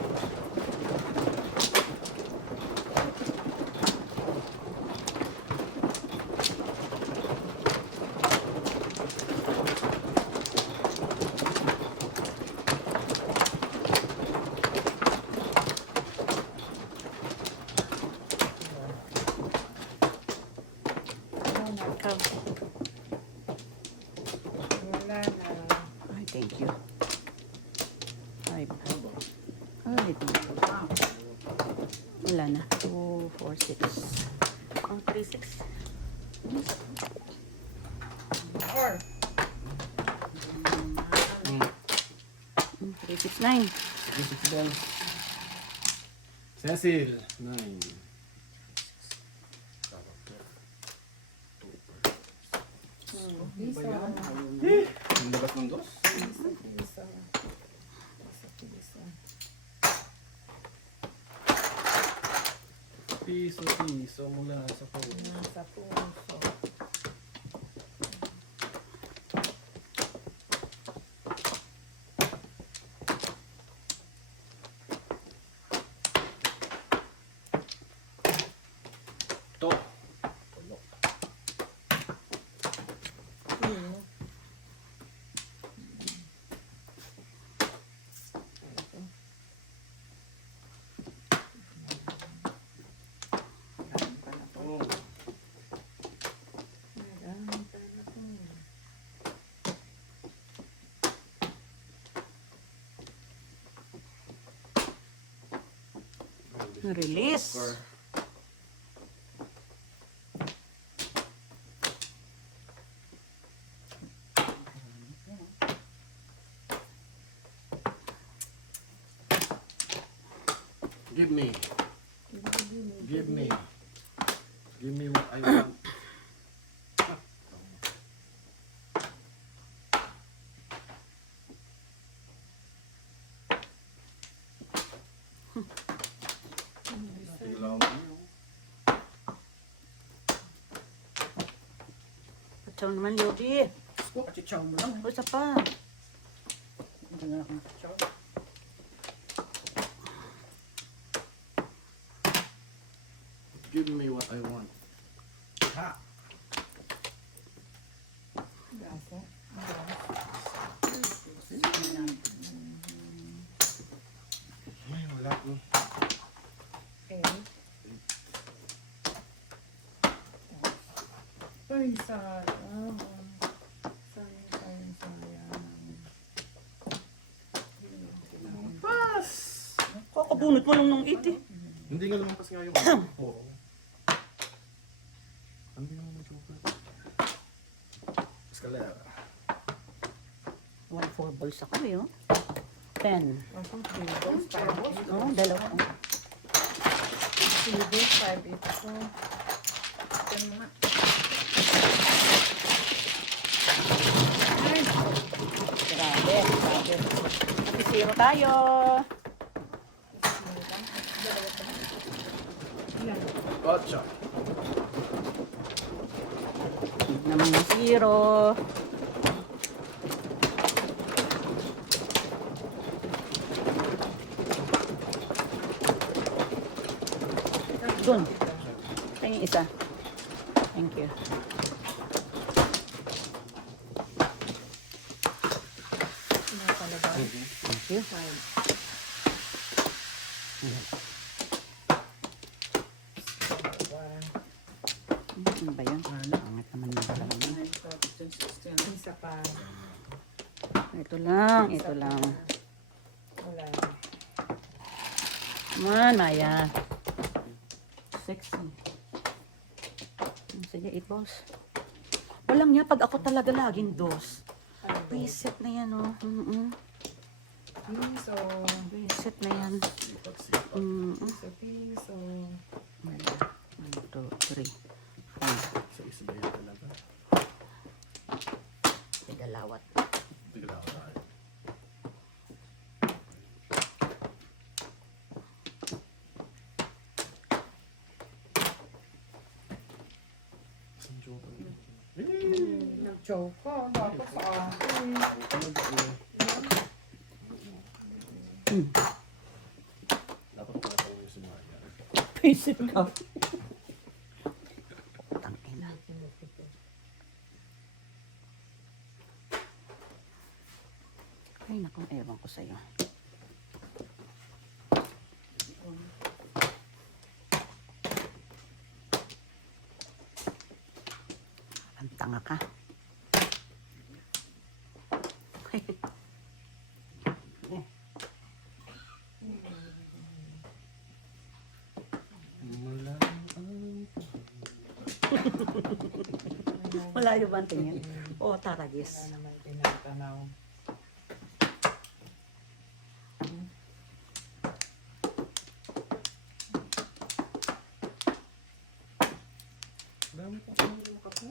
Ikaw. Wala na. Ay, thank you. 5. Ay, thank you. Wala na. 2, 4, 6. Ang 3, 6. Or, 369. Music bell. Cecil, 9. piso. Ang labas ng dos. Piso. Piso. Piso mula sa phone. Nasa puso. To. Tulok. Oh. Release. Or, give me. Give me. Give me what I want. Ilaw. Patsaw naman, Yogi. Ko, kachichaw mo lang. O, isa pa. Hindi nga ako kachichaw. Give me what I want. Ha! Gaso. Ay, wala ko. Okay. Ay, sayang. Sayang. Pass! Kakabunot mo lang ng 80. Hindi nga naman kasi nga yung mo. Ano yung mga joker? Escalera. 1-4 balls ako eh, oh. 10. Ako, 3 balls, 5 balls. Oh, dalawa. 3 balls, 5 ito. Ano nga? Grabe, grabe. Happy zero tayo. Yan. Gotcha. Naman yung zero. Dun. Ito yung isa. Thank you. Pinapalabas. Thank you. 1. Ano ba yun? Angat naman yung dalawa yun. 9, 12, 16. Isa pa. Ito lang, ito lang. Wala. Come on, Maya. Sexy. Sige, 8 balls. Walang niya, pag ako talaga laging dos. Reset na yan, oh. Piso. Reset na yan. Sipat. Piso. 1, 2, 3, 4. Sa isa ba yun talaga? Tigalawat. Bigla ako tayo. Isang joker. Nag-choke ka. Dapat sa akin. Dapat ko pala yung sumaya. Visit ka. Tangina. Ay, naku, ewan ko sa'yo. Ang tanga ka. Mula ang Malayo ba ang tingin? Oo, taragis. Wala naman tinatanaw. Dami pa ako ng kape.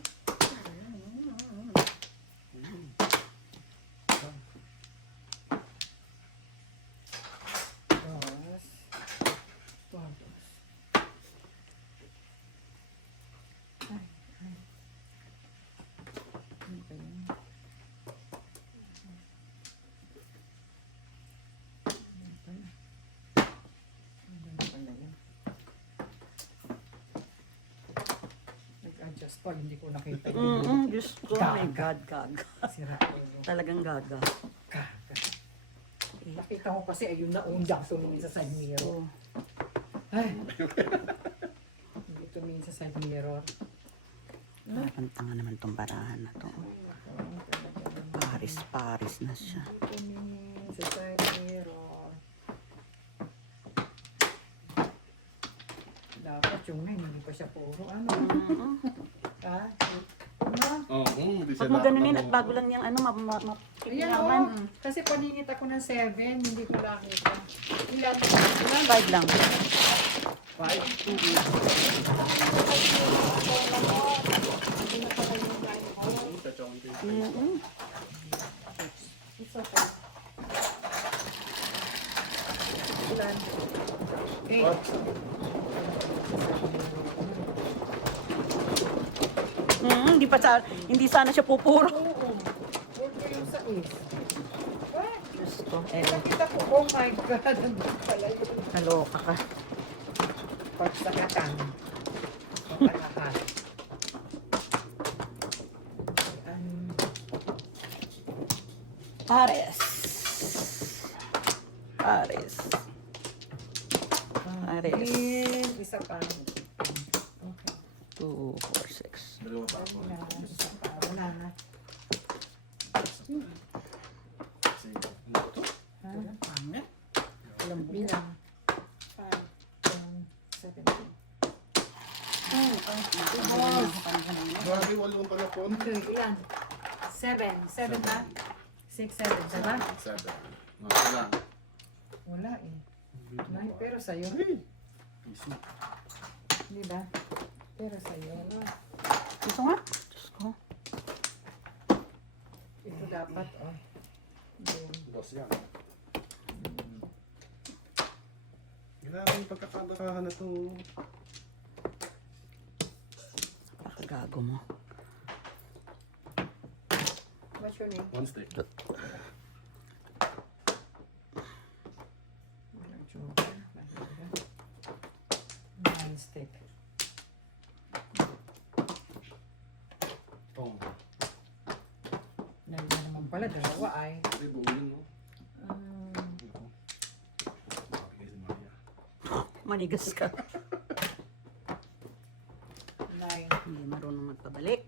Tapos, tapos. Ay, ay. Ano ba yun? Ano ba yun? Ano pala yun? Nag-adjust pa, hindi ko nakita yun. Diyos ko, my God, gaga. Sira ulo. Talagang gaga. Kaga. Nakita ko kasi ayun na undang tumingin sa side mirror. Oo. Ay. Hindi tumingin sa side mirror. Parang tanga naman tong barahan na to. Paris na siya. Tumingin sa side mirror. Dapat yung men, hindi pa siya puro ano. Ha? Ano? Oo, di Pag mo ganunin at bago lang yung ano, Ayan mapipinaman. o. Kasi paningit ako ng 7, hindi ko nakita. Ilan? 5 lang. 5? It's okay. Ilan? 8. Hindi sana siya pupuro. Oo. Huwag ko yung sa is. What? Diyos ko, Nakita ko, oh my God, andun pala yun. naloka ka. Pagsakatan. Papalakas. Pares. Pares. Isa pa. Okay. 2, 4, 6. Dalawa pa ako. Wala na. Isa pa. Wala na. Sige. Ano ba to? Ha? Pangit. Walang bilang. 5, 10, 17. Grabe, walong pala po. Ilan? 7. 7 ba? 6, 7. Diba? 7. Wala. Wala eh. Ay, pero sa'yo. Easy. Di ba? Pero sa'yo. No? Gusto nga? Diyos ko. Ito dapat, oh. Yun. Boss yan. Grabe yung pagkakadakahan na to. Pakagago mo. What's your name? One stick. Walang joker. Nine stick. Oh. Dahil na naman pala, dalawa ay. Ay, buo yun, no? Um, Ako. Bakit si Maria? Manigas ka. nine. Hindi marunong magpabalik.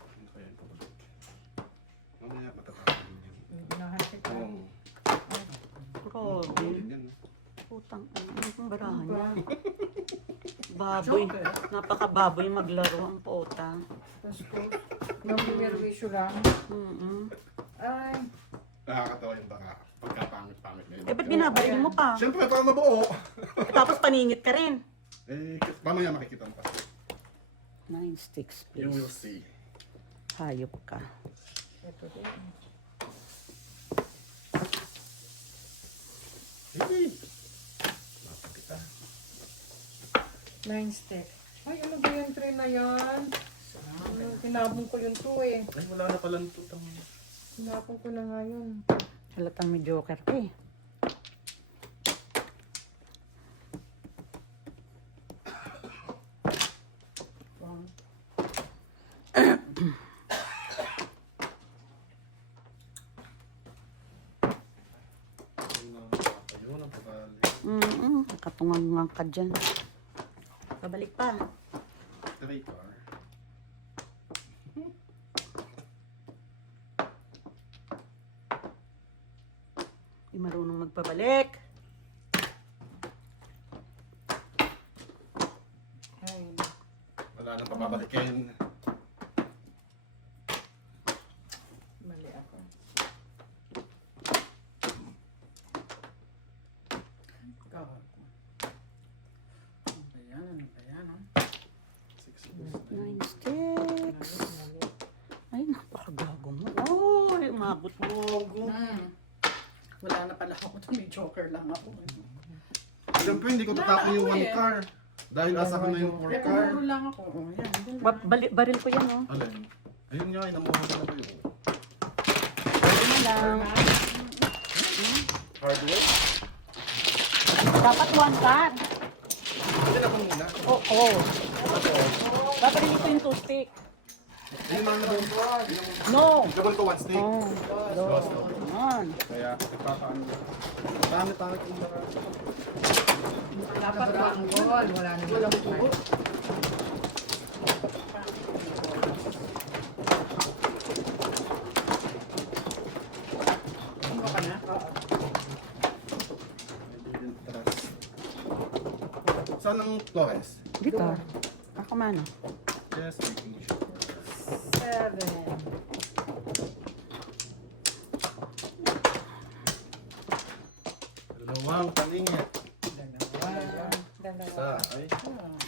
Ano kaya yung pabalik? Mamaya matatapos yun. Unahan kita. Oo. Grabe. Ulit yan, no? Putang, ano yung barahan Ano niya? ba? Baboy. Joker. Napakababoy maglaro ang puta. Tapos ko, nang-wisyo lang. Ay, Nakakatawa yung baka. Pagkapangit-pangit ngayon. Eh, ba't binabayin mo pa? Siyempre, para mabuo. Eh, tapos paningit ka rin. Eh, mamaya makikita mo pa. 9 sticks, You will please. see. Hayop ka. ito din. Hey! Napakita. 9 stick. Ay, ano ba yung tray na yan? Tinabong ko yung 2 eh. Ay, wala na pala nito. Tinapon ko na nga yun. Halatang may joker ka eh. Ayun, ang pagkali. Nakatungang ka dyan. Pabalik pa. Three car. Hindi marunong magpabalik. Ay, Wala nang papabalikin. Oo. Ano ba yan? Ano ba yan? Oh? 9 sticks. Ay, napakagago mo. Oh, umabot mo. Wala na pala ako. May joker lang ako. Siyempre, hindi ko tatapon yung 1 car. Dahil asa ko na yung 4 Kaya car. puro lang ako. Oh, yan. Baril ko yan, oh. Alin? Ayun nga, inamuha ko na kayo. Baril mo lang. Hard work? Dapat 1 car. Hindi na muna. Oo. Babaril ko yung 2 stick. Yung mga naman. No. Gabal ko 1 stick. Oh. Yan. Kaya, nagpapaano ko. Pangit yung mga. Dapat ang goal. Wala na walang goal. Ano ka na? Saan ang Flores? Dito. Ako mano. Yes, making sure. 7. Dalawang paningit. Dalawa. Isa, ay.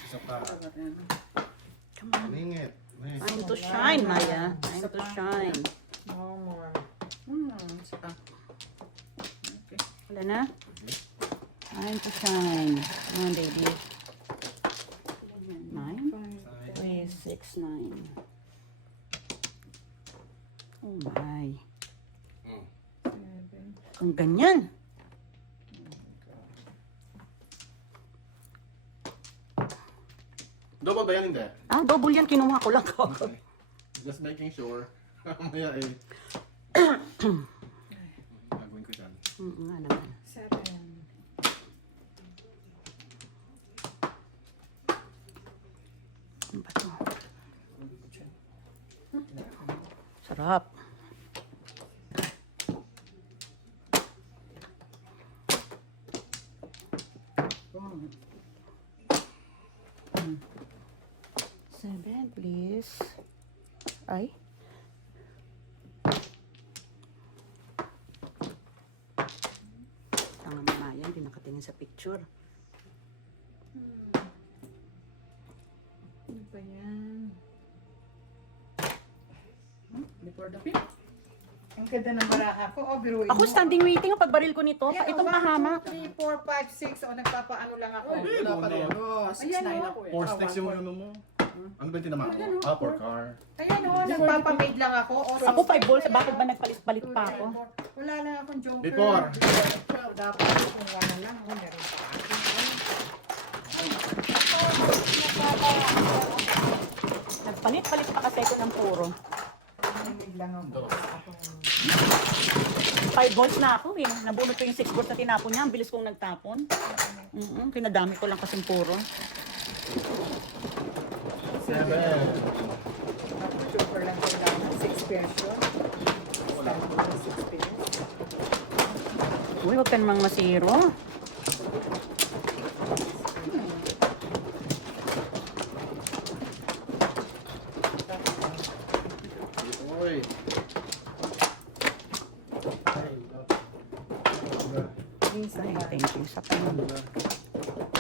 Isa pa. Come on. Paningit. Nice. Time to shine, Maya. Time to shine. No more. Isa pa. Okay. Wala na? Time to shine. Come on, baby. 9? 3, 6, 9. Oh my. Mm. 7. Ang ganyan. Double ba yan, hindi? Ah, double yan. Kinuha ko lang. Okay. Just making sure. Mamaya eh. Gagawin ko dyan. Nga naman. 7. Ano ba to? Sarap. Oh. 7, please. Ay. Tanga mama yan, hindi nakatingin sa picture. Ano ba yan? Before the pin. Ang ganda ng baraha ko. Oh, biruin Ako mo. standing waiting ang pagbaril ko nito. Ayan, Itong oh, mahama. 1, 2, 3, 4, 5, 6. O, nagpapaano lang ako. Wala pa rin. Oh, 6'9 Ayan, ako eh. 4 sticks yung ano mo. Ano ba yung tinama mo? Ayan, oh. Ah, 4 car. Ayan o, nagpapamade lang ako. O, Ako 5 balls, bakit ba nagpalit-palit pa ako? Wala lang akong joker. Before. Dapat kung wala lang ako, meron pa ako. Nagpalit-palit pa kasi ko ng puro. Pamamade lang ako. 5 balls na ako eh. Nabunod ko yung 6 balls na tinapon niya. Ang bilis kong nagtapon. Pinadami ko lang kasing puro. 7. Ako, joker lang kailangan. 6 pesos. Wala. 6 pesos. Uy, huwag ka namang masiro. Uy. Minsan Ay, ba? thank you sa panin.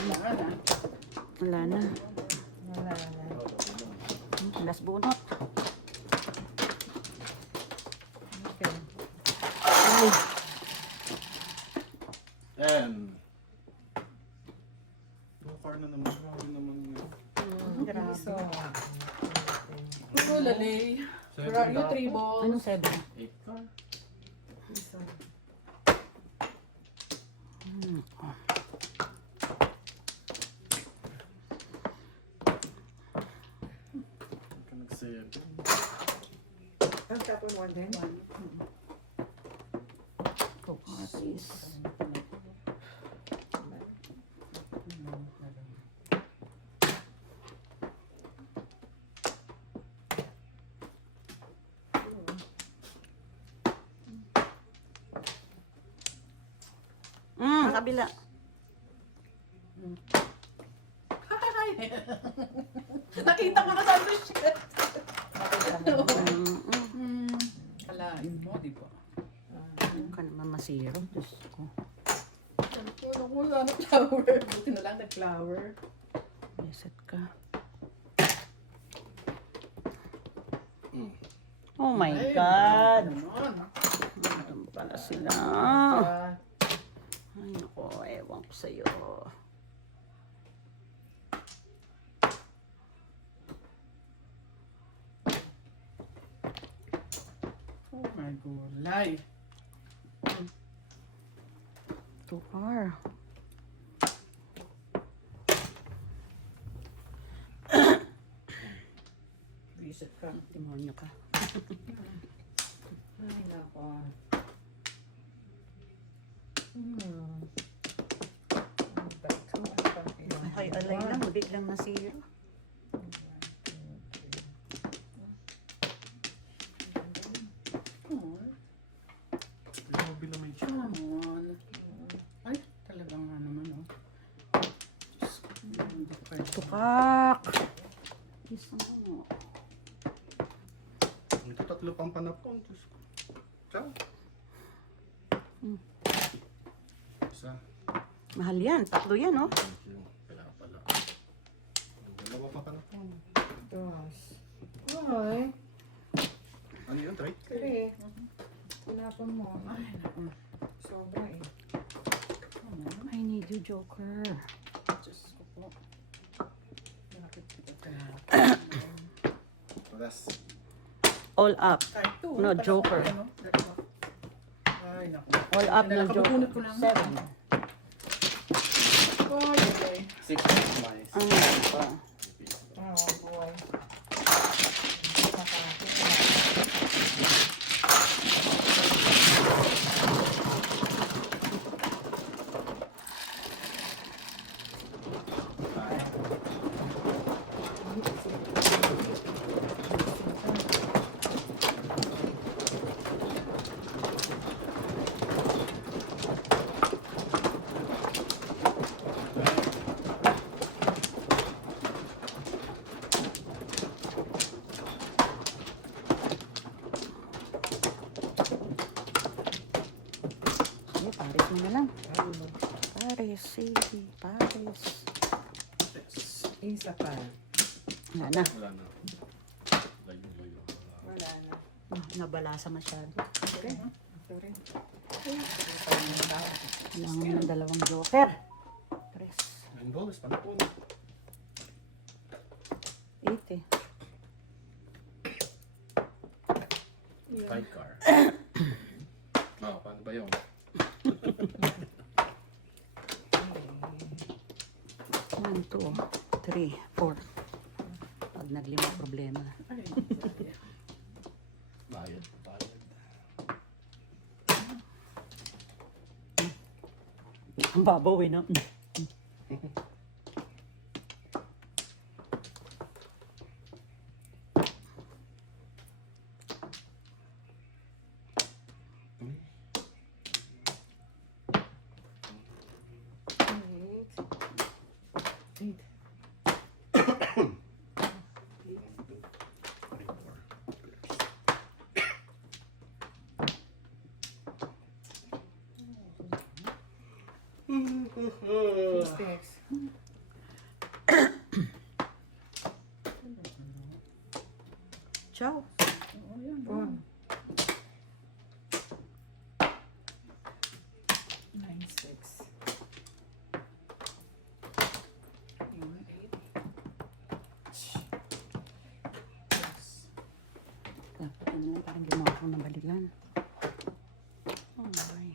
Wala na. Wala na. Wala na. Last bunot. Okay. And. So far na naman. Grabe naman yun. Grabe. So, Ito, lalay. Where are you, 3 balls? Anong 7? 8 car. isa. Ka nag-save. Ang tapon 1 din? Cocotis. Kabila. Nakita ko na sa shit. Mm. Kalain mo, di ba? Huwag ka naman masiro. Diyos ko. Ano ko sana flower. Buti na lang nag-flower. Reset ka. Oh my God! Naman. Ano pala sila? Ah, Ay, naku, ewan ko sa'yo. Oh my gulay. Too far. Reset ka. Demonyo ka. ay, nako. Ay, alay lang. Biglang nasira. Oh, Grabe na may charm. naman. Ay, talaga nga naman, oh. Hindi ko kaya. Tukak! Isa mo. Ito tatlo pang panapon. Diyos ko. Ciao. Isa. Mahal yan. Tatlo yan, oh. Thank you. Kailangan pala. Dalawa pa panapon. Dos. Ay, Ano yun, try? kaya. Tinapon mo. Ay, naku. Sobra eh. I need you, Joker. Diyos ko po. Bakit kita Tulas. All up. Type 2. No, Joker. Ay, naku. All up ng Joker. Nakabunot ko lang. 7. Boy, boy. 6 customize. Ang meron pa. Oh, boy. Sige, Paris mo na lang. Paris, sige, Paris. Isa pa. Wala na. Wala na. Layo. Wala na. Nabalasa masyado. Sorry. Sorry. Kailangan mo ng dalawang Joker. Tres. $9 panapon. 8 eh. Sidecar. Oh, paano ba yun? 1, 2, 3, 4. Pag naglima problema. Ay, Bayad. Ang babaw eh, no? Sticks. Ciao. One. 9, 6. Dapat ano, parang gumawa ko ng balikan. Oh my.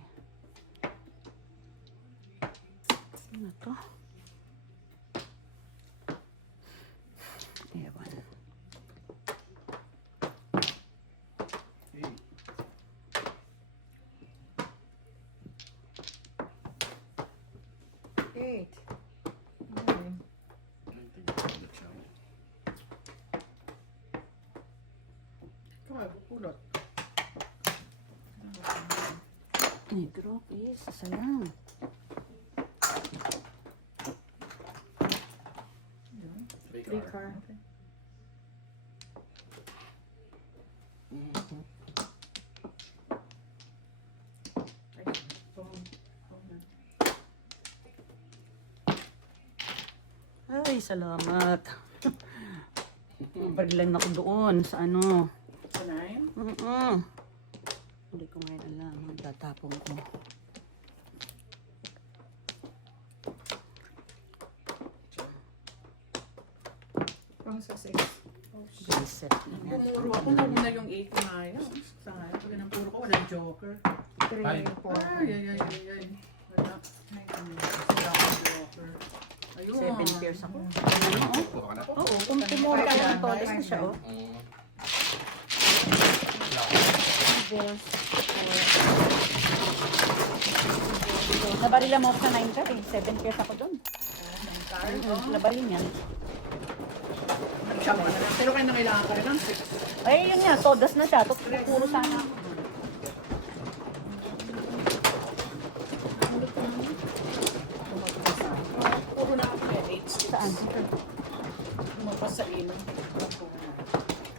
Ano to? Ewan. Eight. Nine. Kaya, pupulot. I-drop is isa lang. Three card. Ay, salamat. Barilan ako doon sa ano. Sa 9? Hindi ko ngayon alam. Ang tatapong ko. Pang sa 6. Reset na yan. Pumuro ako, nauna yung 8 na yun. Sa nga, pag puro ko, walang joker. 3, Five. 4. Ay. Wala. Wala akong joker. Ayun. 7 pairs ako. Ano, oh. Kuha ka na. Oo, kung tumuro ka ng todes na siya, oh. Nabarila mo ako sa 9 ka eh. 7 pairs ako doon. Nabaril yan. Nagsama na lang. Pero kayo nangailangan ka rin ng 6. Ay, yun nga, todas na siya. Tapos puro sana. Puro na ako kaya 8. Saan? Lumabas sa email.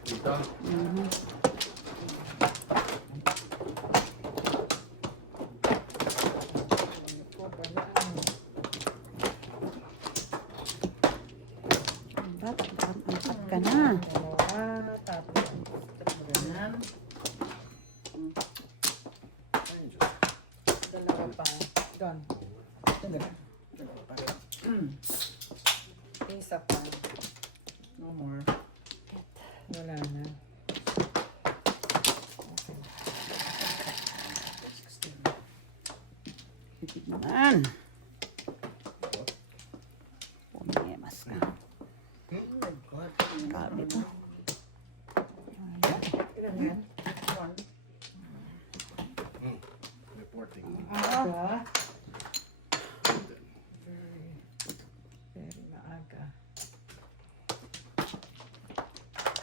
Dito. Angkat ka na. Dalawa, tatlo. Ganyan. Dalawa pa. Doon. Isa pa. No more. Wala na. Titig naman. Pumemas ka. Grabe to. Ilan yan? 1. Reporting. Aga. Very maaga.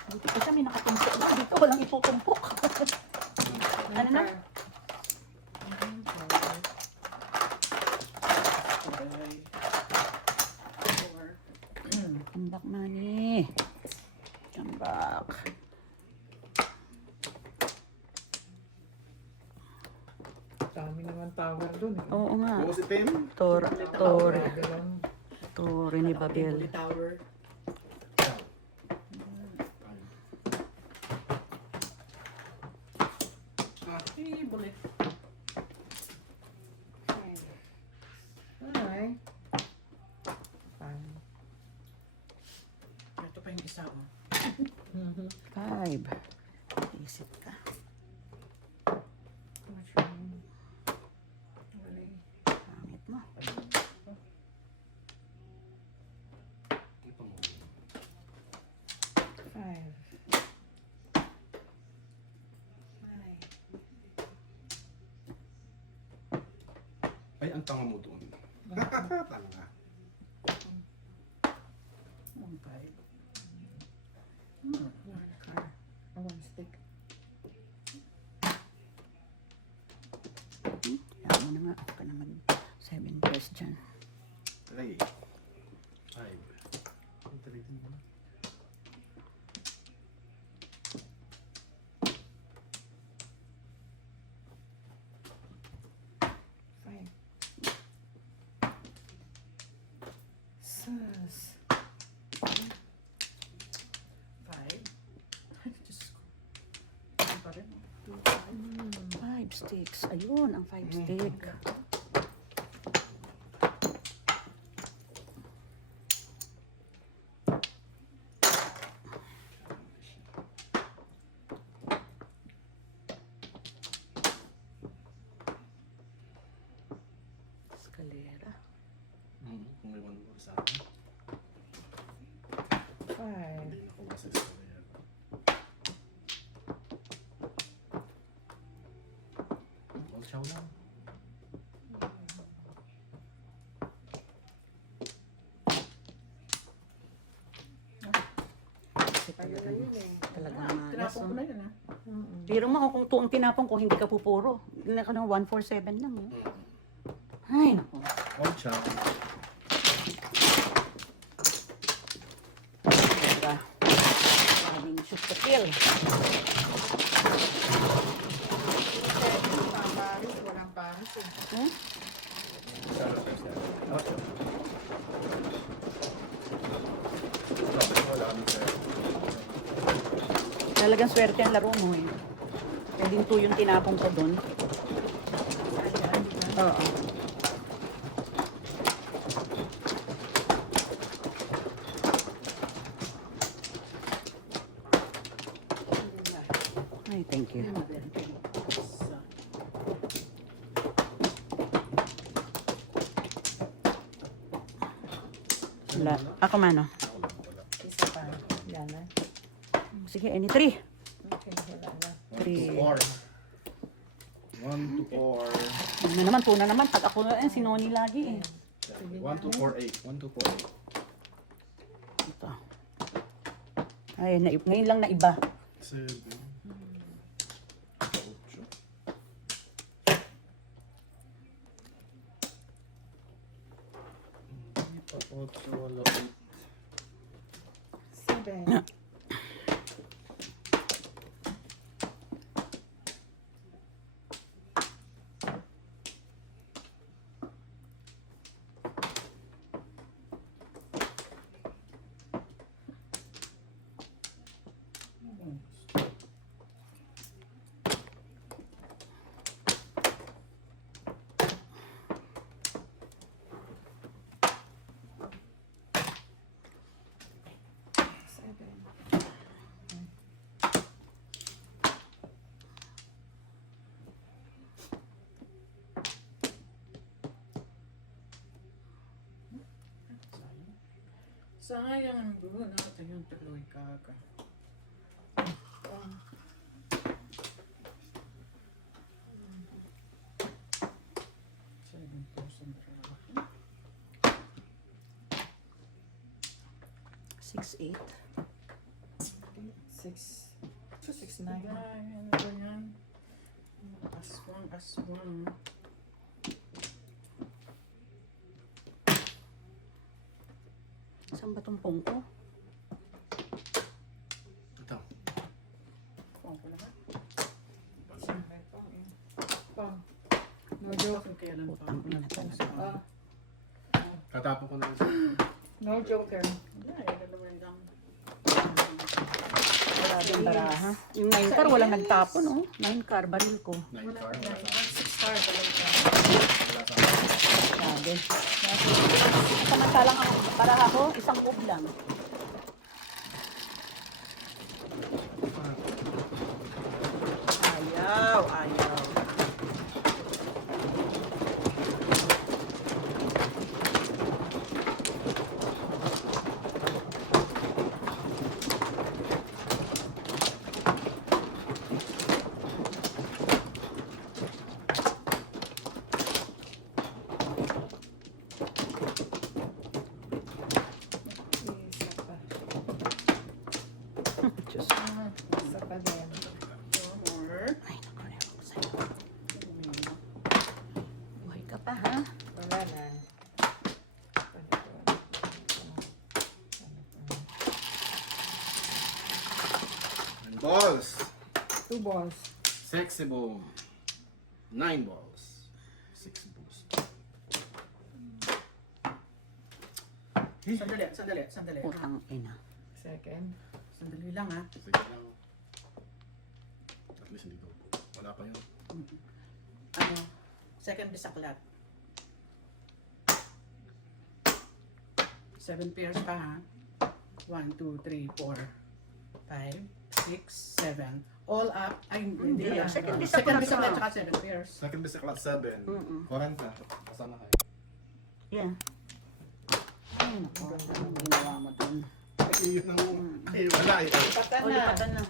Dito kasi may nakatumpok na. Dito walang itutumpok. Ano na? Come back, money. Come back. Dami naman tower dun eh. Oo nga. What was it, Pim? Tor Dalawang ni Babel. Holy Tower. Bullet. Ay. Ito pa yung isa, oh. 5. Isip ka. Pangit mo. Five. Ay, ang tanga mo doon. Tanga. 1, 5. One stick. Kaya mo na nga. Ako ka na mag 7 pairs dyan. 3. 5. Ang talitin mo na. Five. Sus. 5. Diyos ko. Ano pa rin, oh. 5 sticks. Ayun, ang 5 stick. Escalera. Kung may one more sa akin. Five. Hindi na ako masasaya. All chow lang. Kasi talagang malas. Tinapon ko Oh. na yun, ah. Pero mo kung tuong tinapon ko, hindi ka pupuro. Hindi ka ng 147 lang. Oh. Ay, naku. All chow. Diba? Sabing shoot to kill. Paris, walang Paris eh. Hmm? All chow. Talagang swerte ang laro mo eh. Pwedeng 2 yung tinapong ko doon. Oo. Ay, thank you. Wala. Ako mano. Isa pa. Yan na. Sige, any 3. Okay, wala na. 3. 4. 1 to 4. Ano naman, 2 na naman. Pag ako na si Noni lagi eh. 1 to 4, 8. 1 to 4, 8. Ito. Ay, ngayon lang na iba. 7. 8. Hindi pa 8, wala 8. 7. Sayang ang buo natin yung tuloy kaka. Six, 8. 6. 6, 9. Ano ba yan? Aswang, aswang. Saan ba tong pong ko? Ito. Pang ko lahat. Pang. No joke. Bakit kaya lang Putang pang? ina talaga. Ah, Katapon ko na. no joker. Wala eh, dalawin lang. Wala din baraha. Yung 9 car, walang nagtapon, oh. 9 car, baril ko. 9 car. Wala sa 6 star talaga. wala sa Sabi. Samantalang ang baraha ko, isang move lang. Ayaw, ayaw. Isa pa. Diyos. Isa pa din. More. Ay, naku, ayaw ko sa'yo. Buhay ka pa, ha? Wala na. And balls. 2 balls. Sexy boom. 9 balls. 6 boost. Sandali, sandali, sandali. Putang ina. Second. Sandali lang ha. Sige lang. At least hindi ko. Wala pa yun. Ano? Second bisaklat. 7 pairs pa ha. 1, 2, 3, 4, 5, 6, 7. All up. Ay, hindi Hindi, yan. second Second bisaklat bisaklat pa. tsaka 7 pairs. Second bisaklat 7. 40. Kasama kayo. Yeah. Ay, naku. Anong ginawa mo dun? Ay, yun ang... Ay, wala eh. Patan O, na. lipatan na.